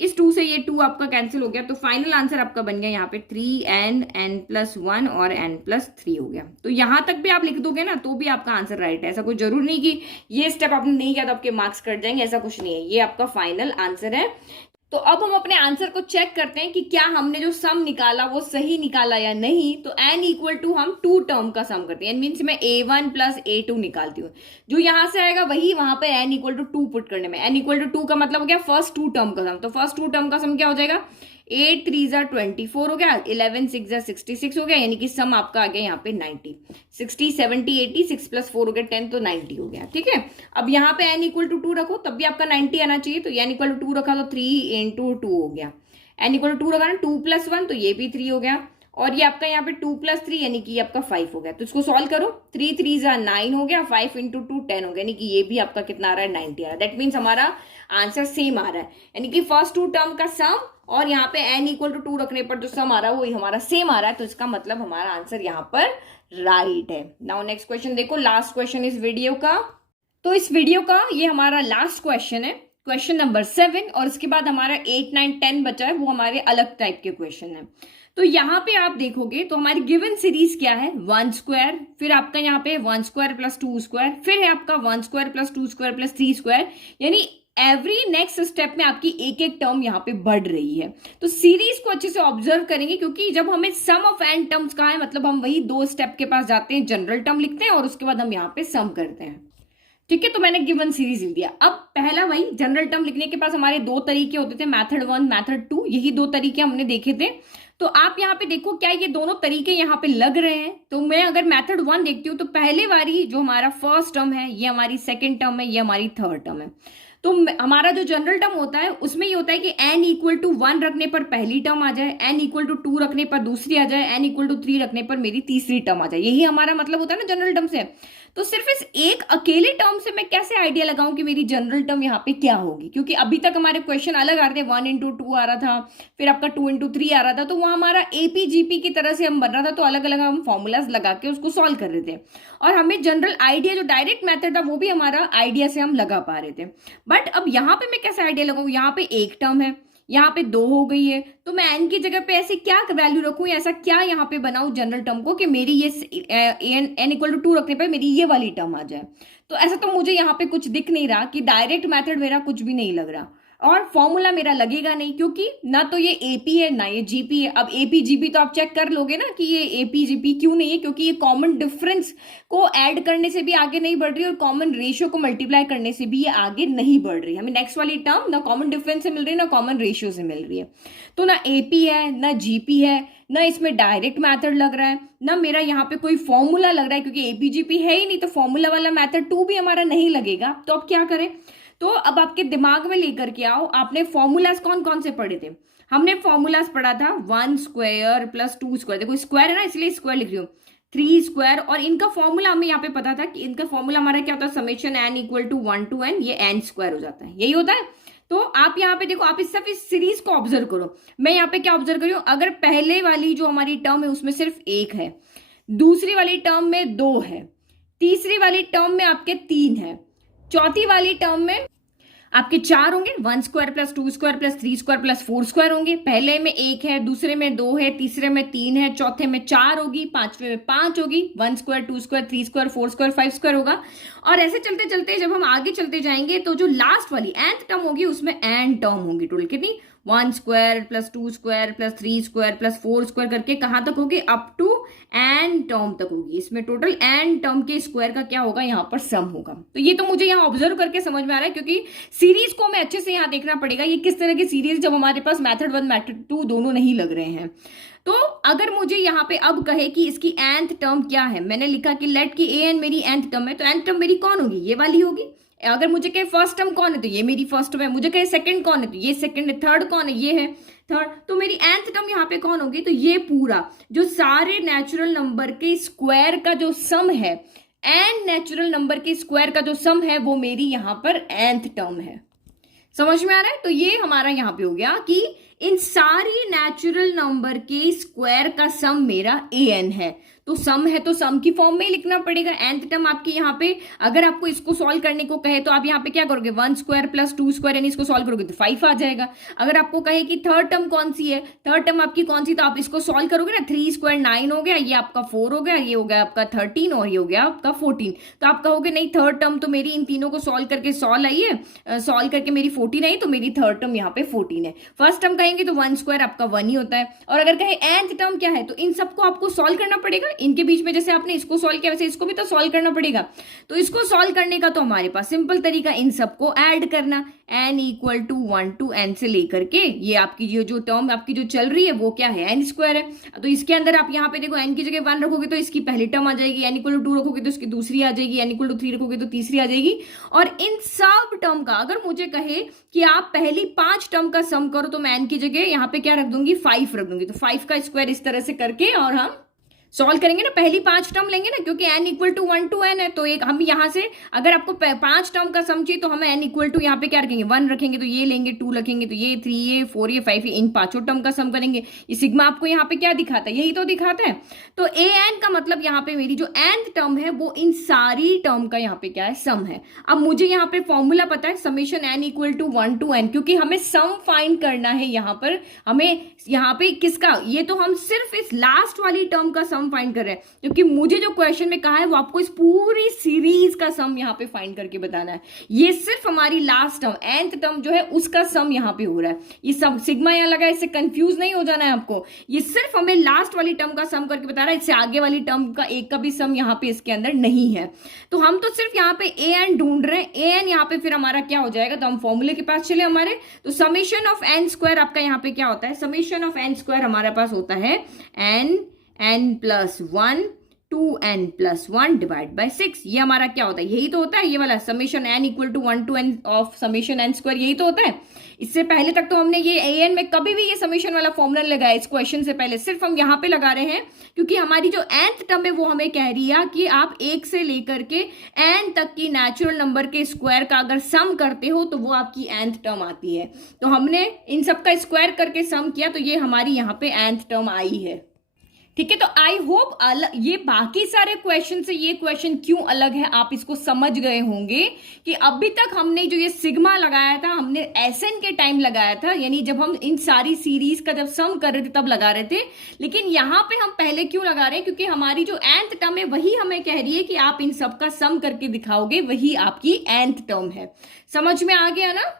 इस 2 से ये 2 आपका कैंसिल हो गया, तो फाइनल आंसर आपका बन गया यहाँ पे 3n प्लस 1 और n प्लस 3 हो गया। तो यहां तक भी आप लिख दोगे ना तो भी आपका आंसर राइट है, ऐसा कोई जरूर नहीं कि ये स्टेप आपने नहीं किया तो आपके मार्क्स कट जाएंगे, ऐसा कुछ नहीं है, ये आपका फाइनल आंसर है। तो अब हम अपने आंसर को चेक करते हैं कि क्या हमने जो सम निकाला वो सही निकाला या नहीं। तो n इक्वल टू हम 2 टर्म का सम करते हैं, मीन्स मैं a1 प्लस a2 निकालती हूँ, जो यहां से आएगा वही वहां पे n इक्वल टू 2 पुट करने में। n इक्वल टू 2 का मतलब हो गया फर्स्ट 2 टर्म का सम, तो फर्स्ट 2 टर्म का सम क्या हो जाएगा 8 3 जा 24 हो गया, 11 6 जा 66 हो गया, यानी कि सम आपका आ गया यहाँ पे 90। 60 70 80 6 प्लस 4 हो गया 10, तो 90 हो गया, ठीक है। अब यहाँ पे n इक्वल टू 2 रखो तब भी आपका 90 आना चाहिए, तो n इक्वल टू 2 रखा तो 3 इंटू 2 हो गया, n इक्वल टू 2 रखा ना 2 प्लस 1 तो ये भी 3 हो गया, और ये आपका यहाँ पे 2 प्लस 3 यानी कि आपका 5 हो गया। तो इसको सॉल्व करो, 3 3 जा 9 हो गया, 5 इंटू 2 10 हो गया, यानी कि ये भी आपका कितना आ रहा है 90 आ रहा है। दैट मीन्स हमारा आंसर सेम आ रहा है, यानी कि फर्स्ट 2 टर्म का सम और यहाँ पे n इक्वल टू 2 रखने पर जो सम आ रहा है वही हमारा सेम आ रहा है, तो इसका मतलब हमारा आंसर यहाँ पर राइट है। नाउ नेक्स्ट क्वेश्चन देखो, लास्ट क्वेश्चन इस वीडियो का। तो इस वीडियो का ये हमारा लास्ट क्वेश्चन है, क्वेश्चन नंबर 7, और इसके बाद हमारा 8 9 10 बचा है, वो हमारे अलग टाइप के क्वेश्चन है। तो यहाँ पे आप देखोगे तो हमारी गिवन सीरीज क्या है 1 स्क्वायर, फिर आपका यहाँ पे 1 स्क्वायर प्लस 2 स्क्वायर, फिर है आपका 1 square plus 2 square plus 3 square, यानी एवरी नेक्स्ट स्टेप में आपकी एक एक टर्म यहाँ पे बढ़ रही है। तो सीरीज को अच्छे से ऑब्जर्व करेंगे, क्योंकि जब हमें सम ऑफ n टर्म्स कहा है मतलब हम वही 2 स्टेप के पास जाते हैं, जनरल टर्म लिखते हैं और उसके बाद हम यहाँ पे सम करते हैं, ठीक है। तो मैंने गिवन सीरीज लिख दिया। अब पहला वही जनरल टर्म लिखने के पास हमारे 2 तरीके होते थे, मेथड 1 मेथड 2, यही 2 तरीके हमने देखे थे। तो आप यहाँ पे देखो क्या ये दोनों तरीके यहाँ पे लग रहे हैं। तो मैं अगर मेथड 1 देखती हूँ तो पहले वाली जो हमारा फर्स्ट टर्म है ये हमारी सेकेंड टर्म है, ये हमारी थर्ड टर्म है। तो हमारा जो जनरल टर्म होता है उसमें ये होता है कि n इक्वल टू 1 रखने पर पहली टर्म आ जाए, n इक्वल टू 2 रखने पर दूसरी आ जाए, n इक्वल टू 3 रखने पर मेरी तीसरी टर्म आ जाए, यही हमारा मतलब होता है ना जनरल टर्म से। तो सिर्फ इस एक अकेले टर्म से मैं कैसे आइडिया लगाऊं कि मेरी जनरल टर्म यहाँ पे क्या होगी, क्योंकि अभी तक हमारे क्वेश्चन अलग आ रहे थे, 1 इंटू 2 आ रहा था, फिर आपका 2 इंटू 3 आ रहा था, तो वो हमारा एपीजीपी की तरह से हम बन रहा था, तो अलग अलग हम फॉर्मूलाज लगा के उसको सॉल्व कर रहे थे, और हमें जनरल आइडिया जो डायरेक्ट मेथड था वो भी हमारा आइडिया से हम लगा पा रहे थे। बट अब यहाँ पे मैं कैसे आइडिया लगाऊं, यहाँ पे एक टर्म है, यहाँ पे 2 हो गई है, तो मैं n की जगह पे ऐसे क्या वैल्यू रखूं, ऐसा क्या यहाँ पे बनाऊं जनरल टर्म को कि मेरी ये n इक्वल टू 2 रखने पर मेरी ये वाली टर्म आ जाए। तो ऐसा तो मुझे यहाँ पे कुछ दिख नहीं रहा कि डायरेक्ट मेथड मेरा कुछ भी नहीं लग रहा और फॉर्मूला मेरा लगेगा नहीं, क्योंकि ना तो ये एपी है ना ये जीपी है। अब एपी जीपी तो आप चेक कर लोगे ना कि ये एपी जीपी क्यों नहीं है, क्योंकि ये कॉमन डिफरेंस को ऐड करने से भी आगे नहीं बढ़ रही और कॉमन रेशियो को मल्टीप्लाई करने से भी ये आगे नहीं बढ़ रही। हमें नेक्स्ट वाली टर्म ना कॉमन डिफरेंस से मिल रही है ना कॉमन रेशियो से मिल रही है। तो ना एपी है ना जीपी है ना इसमें डायरेक्ट मैथड लग रहा है ना मेरा यहाँ पे कोई फॉर्मूला लग रहा है, क्योंकि एपीजीपी है ही नहीं तो फॉर्मूला वाला मैथड 2 भी हमारा नहीं लगेगा। तो अब क्या करें, तो अब आपके दिमाग में लेकर के आओ, आपने फॉर्मूलाज कौन कौन से पढ़े थे। हमने फॉर्मूलाज पढ़ा था 1 स्क्वायर प्लस 2 स्क्वायर, देखो स्क्वायर है ना इसलिए स्क्वायर लिख रही हूँ, 3 स्क्वायर, और इनका फॉर्मूला हमें यहाँ पे पता था कि इनका फॉर्मूला हमारा क्या होता है, summation n equal to 1 to n, ये n स्क्वायर हो जाता है, यही होता है। तो आप यहाँ पे देखो, आप इस सब इस सीरीज को ऑब्जर्व करो। मैं यहाँ पे क्या ऑब्जर्व कर रही हूँ, अगर पहले वाली जो हमारी टर्म है उसमें सिर्फ 1 है, दूसरी वाली टर्म में 2 है, तीसरी वाली टर्म में आपके 3 है, चौथी वाली टर्म में आपके 4 होंगे, 1 square plus 2 square plus 3 square plus 4 square होंगे। पहले में 1 है, दूसरे में 2 है, तीसरे में 3 है, चौथे में 4 होगी, पांचवे में 5 होगी, 1 square 2 square 3 square 4 square 5 square होगा। और ऐसे चलते चलते जब हम आगे चलते जाएंगे तो जो लास्ट वाली nth टर्म होगी उसमें n टर्म होगी, टोटल कितनी, 1 square plus 2 square plus 3 square plus 4 square करके कहां तक होगी, अप टू n टर्म तक होगी। इसमें टोटल n टर्म के स्क्वायर का क्या होगा, यहाँ पर सम होगा। तो ये तो मुझे यहाँ ऑब्जर्व करके समझ में आ रहा है, क्योंकि सीरीज को हमें अच्छे से यहाँ देखना पड़ेगा ये किस तरह की सीरीज, जब हमारे पास मेथड 1 मेथड 2 दोनों नहीं लग रहे हैं। तो अगर मुझे यहाँ पे अब कहे कि इसकी nth टर्म क्या है, मैंने लिखा कि लेट की an मेरी nth टर्म है, तो nth टर्म मेरी कौन होगी, ये वाली होगी। अगर मुझे कहे फर्स्ट टर्म कौन है तो ये मेरी फर्स्ट टर्म है, मुझे कहे सेकंड कौन है तो ये सेकंड है, थर्ड कौन है ये है थर्ड, तो मेरी nth टर्म यहाँ पे कौन होगी, तो ये पूरा जो सारे नेचुरल नंबर के स्क्वायर का जो सम है, n नेचुरल नंबर के स्क्वायर का जो सम है वो मेरी यहाँ पर nth टर्म है। समझ में आ रहा है। तो ये हमारा यहाँ पे हो गया कि इन सारी नेचुरल नंबर के स्क्वायर का सम मेरा an है। तो सम है तो सम की फॉर्म में ही लिखना पड़ेगा। nth टर्म आपकी यहाँ पे, अगर आपको इसको सॉल्व करने को कहे तो आप यहाँ पे क्या करोगे, 1 स्क्वायर प्लस 2 स्क्वायर, यानी इसको सॉल्व करोगे तो 5 आ जाएगा। अगर आपको कहे कि थर्ड टर्म कौन सी है, थर्ड टर्म आपकी कौन सी, तो आप इसको सॉल्व करोगे ना, 3 स्क्वायर 9 हो गया, ये आपका 4 हो गया, ये हो गया आपका 13 और ये हो गया आपका 14। तो आप कहोगे नहीं थर्ड टर्म तो मेरी इन तीनों को सॉल्व करके सॉल्व आई है, सॉल्व करके मेरी 14 आई, तो मेरी थर्ड टर्म यहाँ पे 14 है। फर्स्ट टर्म कहेंगे तो 1 स्क्वायर आपका 1 ही होता है। और अगर कहे nth टर्म क्या है, तो इन सबको आपको सॉल्व करना पड़ेगा, इनके बीच में जैसे आपने इसको सॉल्व किया वैसे इसको भी तो सॉल्व करना पड़ेगा। तो इसको सॉल्व करने का तो हमारे पास सिंपल तरीका, इन सबको ऐड करना, n equal to 1 to n से लेकर के ये आपकी जो टर्म आपकी जो चल रही है वो क्या है, n स्क्वायर है। तो इसके अंदर आप यहाँ पे देखो n की जगह 1 रखोगे तो इसकी पहली टर्म आ जाएगी, n इक्वल टू 2 रखोगे तो इसकी दूसरी आ जाएगी, n इक्वल टू 3 रखोगे तो तीसरी आ जाएगी। और इन सब टर्म का अगर मुझे कहे कि आप पहली 5 टर्म का सम करो, तो मैं n की जगह यहाँ पे क्या रख दूंगी, 5 रख दूंगी। तो 5 का स्क्वायर इस तरह से करके और हम सॉल्व करेंगे ना, पहली 5 टर्म लेंगे ना, क्योंकि n equal to 1 to n है। तो एक हम यहाँ से अगर आपको 5 टर्म का सम चाहिए तो हमें n इक्वल टू यहाँ पे क्या रखेंगे, 1 रखेंगे, तो ये लेंगे, 2 रखेंगे तो ये 3, ये 4, ये 5, ये इन 5 टर्म का सम करेंगे। ये सिग्मा आपको यहाँ पे क्या दिखाता है, यही तो दिखाता है। तो an का मतलब यहाँ पे मेरी जो nth टर्म है वो इन सारी टर्म का यहाँ पे क्या है, सम है। अब मुझे यहाँ पे फॉर्मूला पता है, summation n equal to 1 to n, क्योंकि हमें सम फाइंड करना है यहाँ पर, हमें यहाँ पे किसका, ये तो हम सिर्फ इस लास्ट वाली टर्म का सम फाइंड कर रहे हैं, क्योंकि मुझे जो क्वेश्चन में कहा है वो आपको इस पूरी सीरीज का सम यहाँ पे फाइंड करके बताना है। ये सिर्फ हमारी लास्ट टर्म nth टर्म जो है उसका सम यहाँ पे हो रहा है। ये सब सिग्मा यहाँ लगा है, इससे कंफ्यूज नहीं हो जाना है आपको। ये सिर्फ हमें लास्ट वाली टर्म का सम करके बता रहा है, इससे आगे वाली टर्म का एक का भी सम यहाँ पे इसके अंदर नहीं है। तो हम तो सिर्फ यहाँ पे an ढूंढ रहे हैं। an यहाँ पे फिर हमारा क्या हो जाएगा, तो हम फॉर्मूले के पास चले हमारे, तो समेशन ऑफ n स्क्वायर आपका यहाँ पे क्या होता है, समेशन ऑफ n स्क्वायर हमारे पास होता है n plus 1 two n plus 1 divide by 6। ये हमारा क्या होता है, यही तो होता है, ये वाला summation n equal to 1 to n of summation n square, यही तो होता है। इससे पहले तक तो हमने ये an में कभी भी ये समेशन वाला फॉर्मूला लगाया, इस क्वेश्चन से पहले सिर्फ हम यहाँ पे लगा रहे हैं, क्योंकि हमारी जो nth टर्म है वो हमें कह रही है कि आप 1 से लेकर के n तक की नेचुरल नंबर के स्क्वायर का अगर सम करते हो तो वो आपकी nth टर्म आती है। तो हमने इन सब का स्क्वायर करके सम किया, तो ये हमारी यहाँ पे nth टर्म आई है। ठीक है, तो आई होप ये बाकी सारे क्वेश्चन से ये क्वेश्चन क्यों अलग है आप इसको समझ गए होंगे कि अभी तक हमने जो ये सिग्मा लगाया था हमने एसएन के टाइम लगाया था, यानी जब हम इन सारी सीरीज का जब सम कर रहे थे तब लगा रहे थे, लेकिन यहां पे हम पहले क्यों लगा रहे हैं, क्योंकि हमारी जो nth टर्म है वही हमें कह रही है कि आप इन सबका सम करके दिखाओगे, वही आपकी nth टर्म है। समझ में आ गया ना?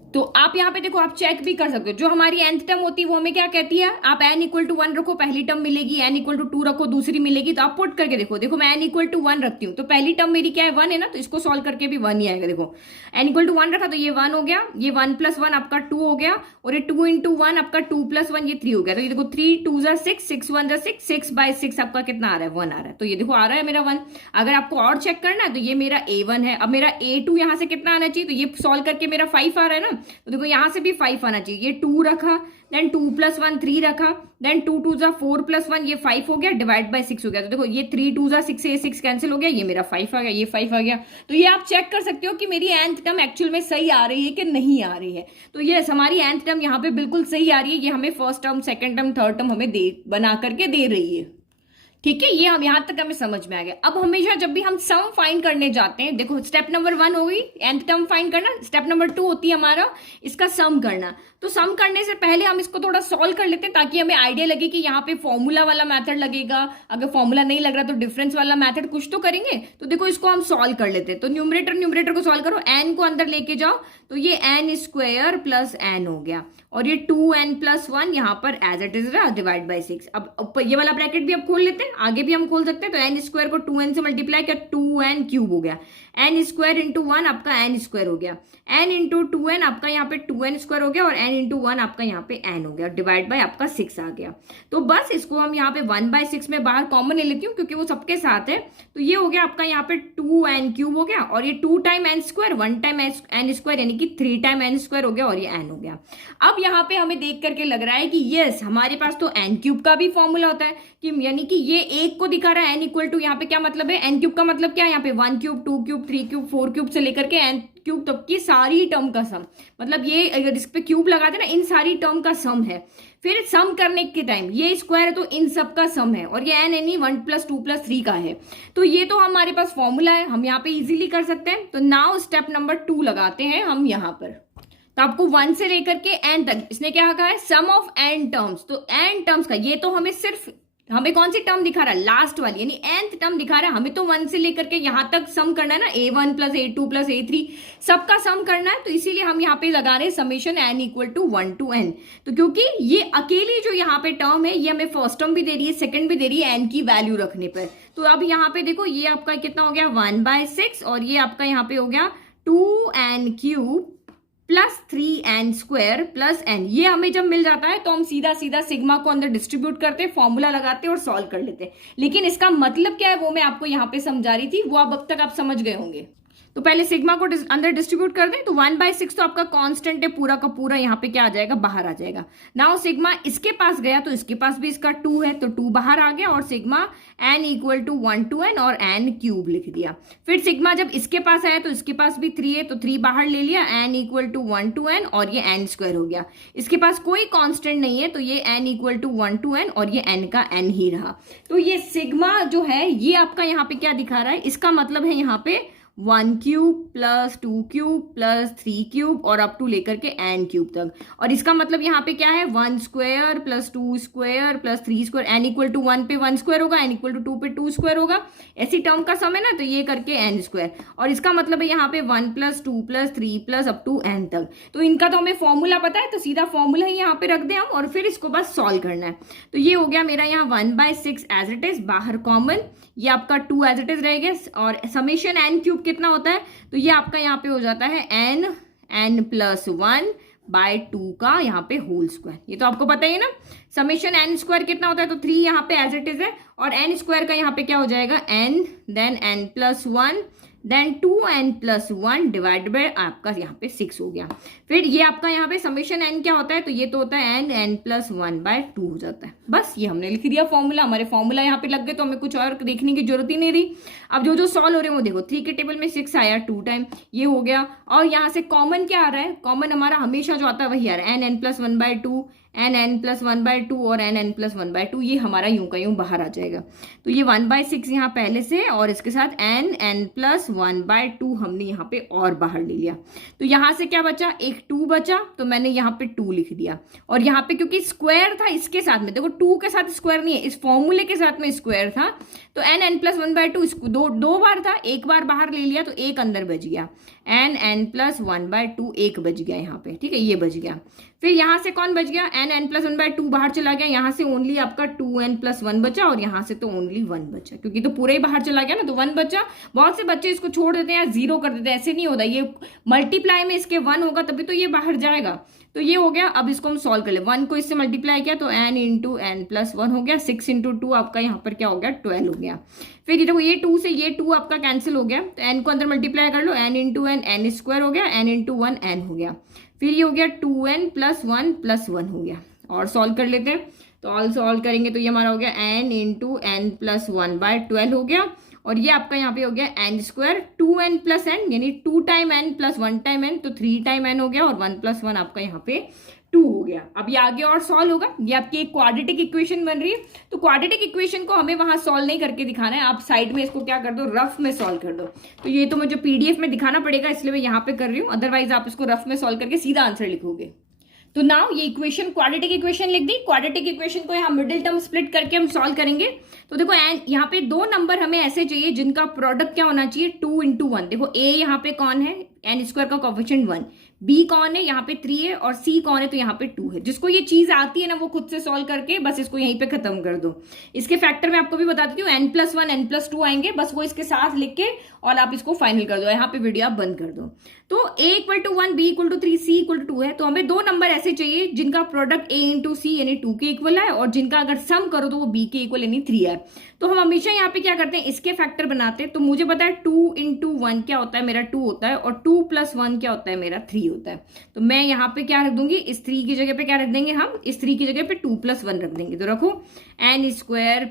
तो आप यहाँ पे देखो, आप चेक भी कर सकते हो, जो हमारी nth टर्म होती है वो हमें क्या कहती है, आप n इक्वल टू 1 रखो पहली टर्म मिलेगी, n इक्वल टू 2 रखो दूसरी मिलेगी, तो आप पुट करके देखो, देखो मैं n इक्वल टू 1 रखती हूँ तो पहली टर्म मेरी क्या है 1 है ना, तो इसको सॉल्व करके भी 1 ही आएगा। देखो n इक्वल टू 1 रखा तो ये 1 हो गया, ये 1 प्लस 1 आपका 2 हो गया, और ये 2 इंटू 1 आपका 2 प्लस 1 ये 3 हो गया। तो ये देखो 3 2 जा 6 6 1 जा 6 6 बाय 6 आपका कितना आ रहा है 1 आ रहा है। तो ये देखो आ रहा है मेरा 1। अगर आपको और चेक करना है तो ये मेरा a1 है। अब मेरा a2 यहाँ से कितना आना चाहिए, तो ये सॉल्व करके मेरा 5 आ रहा है ना, तो देखो यहाँ से भी 5 आना चाहिए। ये 2 रखा, देन 2 प्लस 1 3 रखा, देन 2 2 जा 4 प्लस 1 ये 5 हो गया, डिवाइड बाय 6 हो गया। तो देखो ये 3 2 जा 6 से 6 कैंसिल हो गया, ये मेरा 5 आ गया, ये 5 आ गया। तो ये आप चेक कर सकते हो कि मेरी nth टर्म एक्चुअल में सही आ रही है कि नहीं आ रही है। तो ये हमारी nth टर्म यहाँ पे बिल्कुल सही आ रही है, ये हमें first term second term third term हमें बना करके दे रही है। ठीक है, ये हम यहां तक हमें समझ में आ गया। अब हमेशा जब भी हम सम फाइंड करने जाते हैं, देखो स्टेप नंबर 1 हो गई nth टर्म फाइंड करना, स्टेप नंबर 2 होती है हमारा इसका सम करना। तो सम करने से पहले हम इसको थोड़ा सॉल्व कर लेते हैं ताकि हमें आइडिया लगे कि यहाँ पे फॉर्मूला वाला मेथड लगेगा, अगर फॉर्मूला नहीं लग रहा तो डिफरेंस वाला मेथड कुछ तो करेंगे। तो देखो इसको हम सॉल्व कर लेते हैं। तो न्यूमरेटर को सॉल्व करो, n को अंदर लेके जाओ, तो ये n स्क्वायर प्लस n हो गया, और ये 2n प्लस 1 यहाँ पर एज इट इज रहा, डिवाइड बाई 6। अब ये वाला ब्रैकेट भी अब खोल लेते हैं, आगे भी हम खोल सकते हैं। तो n स्क्वायर को 2n से मल्टीप्लाई किया, 2n क्यूब हो गया, n स्क्वायर इंटू 1 आपका n स्क्वायर हो गया, n इंटू 2n आपका यहाँ पे 2n स्क्वायर हो गया, और n इंटू 1 आपका यहाँ पे n हो गया, डिवाइड बाय आपका 6 आ गया। तो बस इसको हम यहाँ पे 1/6 में बाहर कॉमन ले लेती हूँ क्योंकि वो सबके साथ है। तो ये हो गया आपका यहाँ पे 2n क्यूब हो गया, और ये 2 time n square 1 time n square यानी कि 3 टाइम n स्क्वायर हो गया, और ये n हो गया। अब यहाँ पे हमें देख करके लग रहा है कि यस हमारे पास तो n क्यूब का भी फॉर्मूला होता है, कि यानी कि ये एक को दिखा रहा है n इक्वल टू, यहाँ पे क्या मतलब है n क्यूब का मतलब क्या है, यहाँ पे 1 क्यूब 2 क्यूब 3 क्यूब 4 क्यूब से लेकर के n क्यूब तक की सारी टर्म का सम, मतलब ये अगर इस पे क्यूब लगाते ना इन सारी टर्म का सम है। फिर सम करने के टाइम ये स्क्वायर है तो इन सब का सम है, और ये n यानी 1 प्लस 2 प्लस 3 का है। तो ये तो हमारे पास फॉर्मूला है, हम यहाँ पे इजीली कर सकते हैं। तो नाउ स्टेप नंबर 2 लगाते हैं हम यहाँ पर। तो आपको 1 से लेकर के n तक इसने क्या कहा है, सम ऑफ n टर्म्स। तो n टर्म्स का ये तो हमें कौन सी टर्म दिखा रहा है, लास्ट वाली यानी nth टर्म दिखा रहा है। हमें तो 1 से लेकर के यहां तक सम करना है ना, a1 plus a2 plus a3 सबका सम करना है। तो इसीलिए हम यहाँ पे लगा रहे हैं summation n equal to 1 to n। तो क्योंकि ये अकेली जो यहाँ पे टर्म है ये हमें फर्स्ट टर्म भी दे रही है, सेकंड भी दे रही है n की वैल्यू रखने पर। तो अब यहाँ पे देखो ये आपका कितना हो गया 1/6, और ये आपका यहाँ पे हो गया 2n cube plus 3n square plus n। ये हमें जब मिल जाता है तो हम सीधा सीधा सिग्मा को अंदर डिस्ट्रीब्यूट करते हैं, फॉर्मूला लगाते हैं और सॉल्व कर लेते हैं। लेकिन इसका मतलब क्या है वो मैं आपको यहाँ पे समझा रही थी, वो अब तक आप समझ गए होंगे। तो पहले सिग्मा को अंदर डिस्ट्रीब्यूट कर दें। तो 1/6 तो आपका कांस्टेंट है, पूरा का पूरा यहाँ पे क्या आ जाएगा, बाहर आ जाएगा। नाउ सिग्मा इसके पास गया तो इसके पास भी इसका 2 है, तो 2 बाहर आ गया, और sigma n equal to 1 to n और n क्यूब लिख दिया। फिर सिग्मा जब इसके पास आया तो इसके पास भी 3 है, तो 3 बाहर ले लिया, n equal to 1 to n और ये n स्क्वायर हो गया। इसके पास कोई कांस्टेंट नहीं है तो ये n equal to 1 to n और ये n का n ही रहा। तो ये सिग्मा जो है ये आपका यहाँ पे क्या दिखा रहा है, इसका मतलब है यहाँ पे 1 cube plus 2 cube plus 3 cube और अप टू लेकर के n क्यूब तक। और इसका मतलब यहाँ पे क्या है 1 square plus 2 square plus 3 square, n equal to 1 पे 1 स्क्वायर होगा, n इक्वल टू 2 पे 2 स्क्वायर होगा, ऐसी टर्म का सम है ना, तो ये करके n स्क्वायर। और इसका मतलब है यहाँ पे 1 plus 2 plus 3 plus up to n तक। तो इनका तो हमें फॉर्मूला पता है, तो सीधा फॉर्मूला ही यहाँ पे रख दें हम, और फिर इसको बस सॉल्व करना है। तो ये हो गया मेरा यहाँ 1/6 एज इट इज, बाहर कॉमन, ये आपका 2 एज इट इज रहेगा, और समेशन n क्यूब कितना होता है, तो ये आपका यहाँ पे हो जाता है n प्लस 1 बाय 2 का यहाँ पे होल स्क्वायर। ये तो आपको पता ही है ना, समेशन n स्क्वायर कितना होता है, तो 3 यहाँ पे एज इट इज है, और n स्क्वायर का यहाँ पे क्या हो जाएगा n, then n plus 1, then 2n plus 1 divide by आपका यहाँ पे 6 हो गया। फिर ये आपका यहाँ पे समेशन n क्या होता है, तो ये तो होता है n प्लस 1/2 हो जाता है। बस ये हमने लिख दिया फॉर्मूला, हमारे फॉर्मूला यहाँ पे लग गए, तो हमें कुछ और देखने की जरूरत ही नहीं रही। अब जो जो सॉल्व हो रहे हैं वो देखो, 3 के टेबल में 6 आया 2 टाइम, ये हो गया। और यहाँ से कॉमन क्या आ रहा है, कॉमन हमारा हमेशा जो आता है वही आ रहा है, n प्लस 1/2 n+1/2 और n+1/2 ये हमारा यूं का यूं बाहर आ जाएगा। तो ये 1/6 यहाँ पहले से और इसके साथ n+1/2 हमने यहाँ पे और बाहर ले लिया। तो यहाँ से क्या बचा, एक 2 बचा, तो मैंने यहाँ पे 2 लिख दिया। और यहाँ पे क्योंकि स्क्वायर था इसके साथ में, देखो 2 के साथ स्क्वायर नहीं है, इस फॉर्मूले के साथ में स्क्वायर था, तो n+1/2 इसको दो बार था, एक बार बाहर ले लिया तो एक अंदर बच गया, n+1/2 एक बच गया यहाँ पे, ठीक है, ये बच गया। फिर यहाँ से कौन बच गया, n+1/2 बाहर चला गया, यहाँ से ओनली आपका 2n+1 बचा और यहाँ से तो ओनली 1 बचा, क्योंकि तो पूरा ही बाहर चला गया ना, तो 1 बचा। बहुत से बच्चे इसको छोड़ देते हैं या 0 कर देते हैं, ऐसे नहीं होता, ये मल्टीप्लाई में इसके 1 होगा तभी तो ये बाहर जाएगा। तो ये हो गया। अब इसको हम सॉल्व कर ले, 1 को इससे मल्टीप्लाई किया तो n×n+1 हो गया, 6 × 2 आपका यहाँ पर क्या हो गया, 12 हो गया। फिर देखो ये 2 से ये 2 आपका कैंसिल हो गया, तो n को अंदर मल्टीप्लाई कर लो, n×n n² हो गया, n×1 n हो गया। फिर ये हो गया 2n+1+1 हो गया। और सॉल्व कर लेते हैं, तो ऑल सॉल्व करेंगे तो ये हमारा हो गया n×n+1/12 हो गया। और ये आपका यहाँ पे हो गया n², 2n+n यानी 2 time n plus 1 time n, तो 3 टाइम n हो गया, और 1+1 आपका यहाँ पे 2 हो गया। अब ये आगे और सॉल्व होगा, ये आपकी एक क्वाड्रेटिक इक्वेशन बन रही है। तो क्वाड्रेटिक इक्वेशन को हमें वहां सॉल्व नहीं करके दिखाना है, आप साइड में इसको क्या कर दो, रफ में सॉल्व कर दो। तो ये तो मुझे पीडीएफ में दिखाना पड़ेगा, इसलिए मैं यहाँ पे कर रही हूँ, अदरवाइज आप इसको रफ में सॉल्व करके सीधा आंसर लिखोगे। तो नाउ ये इक्वेशन क्वाड्रेटिक इक्वेशन लिख दी। क्वाड्रेटिक इक्वेशन को यहाँ मिडिल टर्म स्प्लिट करके हम सॉल्व करेंगे। तो देखो यहाँ पे 2 नंबर हमें ऐसे चाहिए जिनका प्रोडक्ट क्या होना चाहिए, 2 × 1। देखो a यहाँ पे कौन है, n² का कोएफिशिएंट 1, b कौन है, यहाँ पे 3 है, और c कौन है, तो यहाँ पे 2 है। जिसको ये चीज आती है ना, वो खुद से सॉल्व करके बस इसको यहीं पे खत्म कर दो। इसके फैक्टर में आपको भी बता देती हूँ, n+1 n+2 आएंगे, बस वो इसके साथ लिख के और आप इसको फाइनल कर दो। यहाँ पे वीडियो आप बंद कर दो। तो a = 1, b = 3, c = 2 है। तो हमें 2 नंबर ऐसे चाहिए जिनका प्रोडक्ट a × c यानी 2 के इक्वल है, और जिनका अगर सम करो तो वो b के इक्वल यानी 3 है। तो हम हमेशा यहाँ पे क्या करते हैं, इसके फैक्टर बनाते हैं। तो मुझे पता है 2 × 1 क्या होता है, मेरा 2 होता है, और 2 + 1 क्या होता है, मेरा 3 होता है। तो मैं यहाँ पे क्या रख दूंगी, इस 3 की जगह पे क्या रख देंगे हम, इस 3 की जगह पे 2 + 1 रख देंगे। तो रखो n²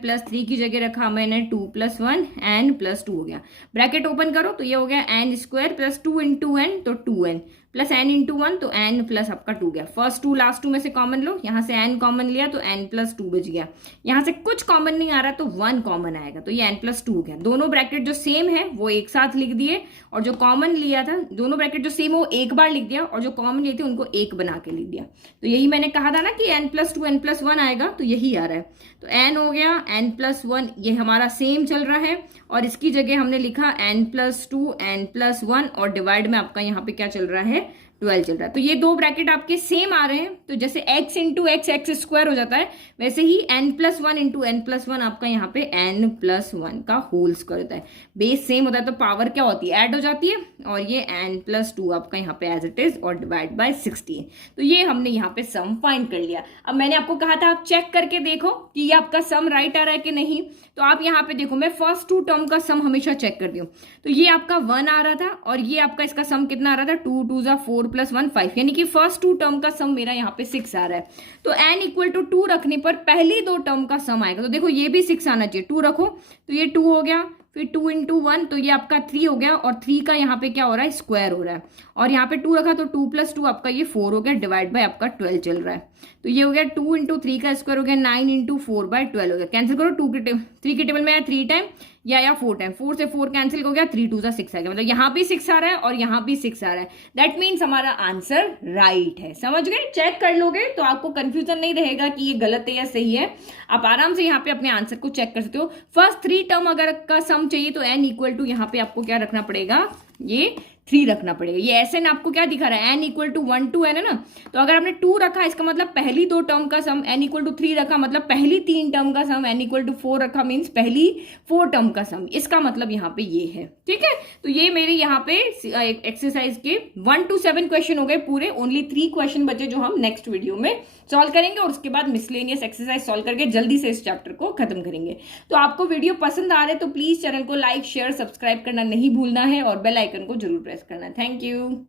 + 3 की जगह रखा मैंने 2 + 1 n+2 हो गया। ब्रैकेट ओपन करो तो ये हो गया n² + 2 × n, तो 2n प्लस n × 1, तो n प्लस आपका 2 गया। फर्स्ट 2 लास्ट 2 में से कॉमन लो, यहाँ से n कॉमन लिया तो n+2 बच गया। यहाँ से कुछ कॉमन नहीं आ रहा तो 1 कॉमन आएगा, तो ये n+2 हो गया। दोनों ब्रैकेट जो सेम है वो एक साथ लिख दिए, और जो कॉमन लिया था, दोनों ब्रैकेट जो सेम है वो एक बार लिख दिया, और जो कॉमन लिए थे उनको एक बना के लिख दिया। तो यही मैंने कहा था ना कि n+2 n+1 आएगा, तो यही आ रहा है। तो n हो गया, n+1 ये हमारा सेम चल रहा है, और इसकी जगह हमने लिखा n+2 n+1, और डिवाइड में आपका यहाँ पे क्या चल रहा है, 12 चल रहा है। तो ये 2 ब्रैकेट आपके सेम आ रहे हैं। तो जैसे x × x x² हो जाता है, वैसे ही n+1 × n+1 आपका यहाँ पे n+1 का होल स्क्वायर होता है। बेस सेम होता है तो पावर क्या होती है, ऐड हो जाती है, और ये n+2 आपका यहाँ पे एज इट इज, और डिवाइड बाय 16। तो ये हमने यहाँ पे सम फाइंड कर लिया। अब मैंने आपको कहा था आप चेक करके देखो कि ये आपका सम राइट आ रहा है कि नहीं। तो आप यहाँ पे देखो, मैं फर्स्ट 2 टर्म का सम हमेशा चेक करती हूँ। तो ये आपका 1 आ रहा था, और ये आपका इसका सम कितना आ रहा था, 2 × 2 = 4 + 1 5, यानी कि फर्स्ट 2 टर्म का सम मेरा यहाँ पे 6 आ रहा है। तो n = 2 रखने पर पहली 2 टर्म का सम आएगा। तो देखो ये भी 6 आना चाहिए, 2 रखो तो ये 2 हो गया, फिर 2 × 1 तो ये आपका 3 हो गया, और 3 का यहाँ पे क्या हो रहा है, स्क्वायर हो रहा है, और यहाँ पे 2 रखा तो 2 + 2 आपका ये 4 हो गया, डिवाइड बाय आपका 12 चल रहा है। तो ये हो गया 2 × 3 का स्क्वायर हो गया 9 × 4/12 हो गया। कैंसिल करो, 3 के टेबल में या 3 टाइम या 4 टाइम, 4 से 4 कैंसिल हो गया, 3 × 2 = 6 आ गया। मतलब यहाँ भी 6 आ रहा है और यहाँ भी 6 आ रहा है। दैट मीन्स हमारा आंसर राइट है। समझ गए, चेक कर लोगे तो आपको कंफ्यूजन नहीं रहेगा कि ये गलत है या सही है। आप आराम से यहाँ पे अपने आंसर को चेक कर सकते हो। फर्स्ट 3 टर्म अगर का सम चाहिए तो n = यहाँ पे आपको क्या रखना पड़ेगा, ये 3 रखना पड़ेगा। ये ऐसे ना आपको क्या दिखा रहा है, n = 1 to n है ना। तो अगर आपने 2 रखा इसका मतलब पहली 2 टर्म का सम, n = 3 रखा मतलब पहली 3 टर्म का सम, n = 4 रखा मीन्स पहली 4 टर्म का सम। इसका मतलब यहाँ पे ये है, ठीक है। तो ये मेरे यहाँ पे एक्सरसाइज के 1 to 7 क्वेश्चन हो गए पूरे। ओनली 3 क्वेश्चन बचे जो हम नेक्स्ट वीडियो में सॉल्व करेंगे, और उसके बाद मिसलेनियस एक्सरसाइज सॉल्व करके जल्दी से इस चैप्टर को खत्म करेंगे। तो आपको वीडियो पसंद आ रहा है तो प्लीज चैनल को लाइक शेयर सब्सक्राइब करना नहीं भूलना है, और बेल आइकन को जरूर प्रेस करना है। Thank you.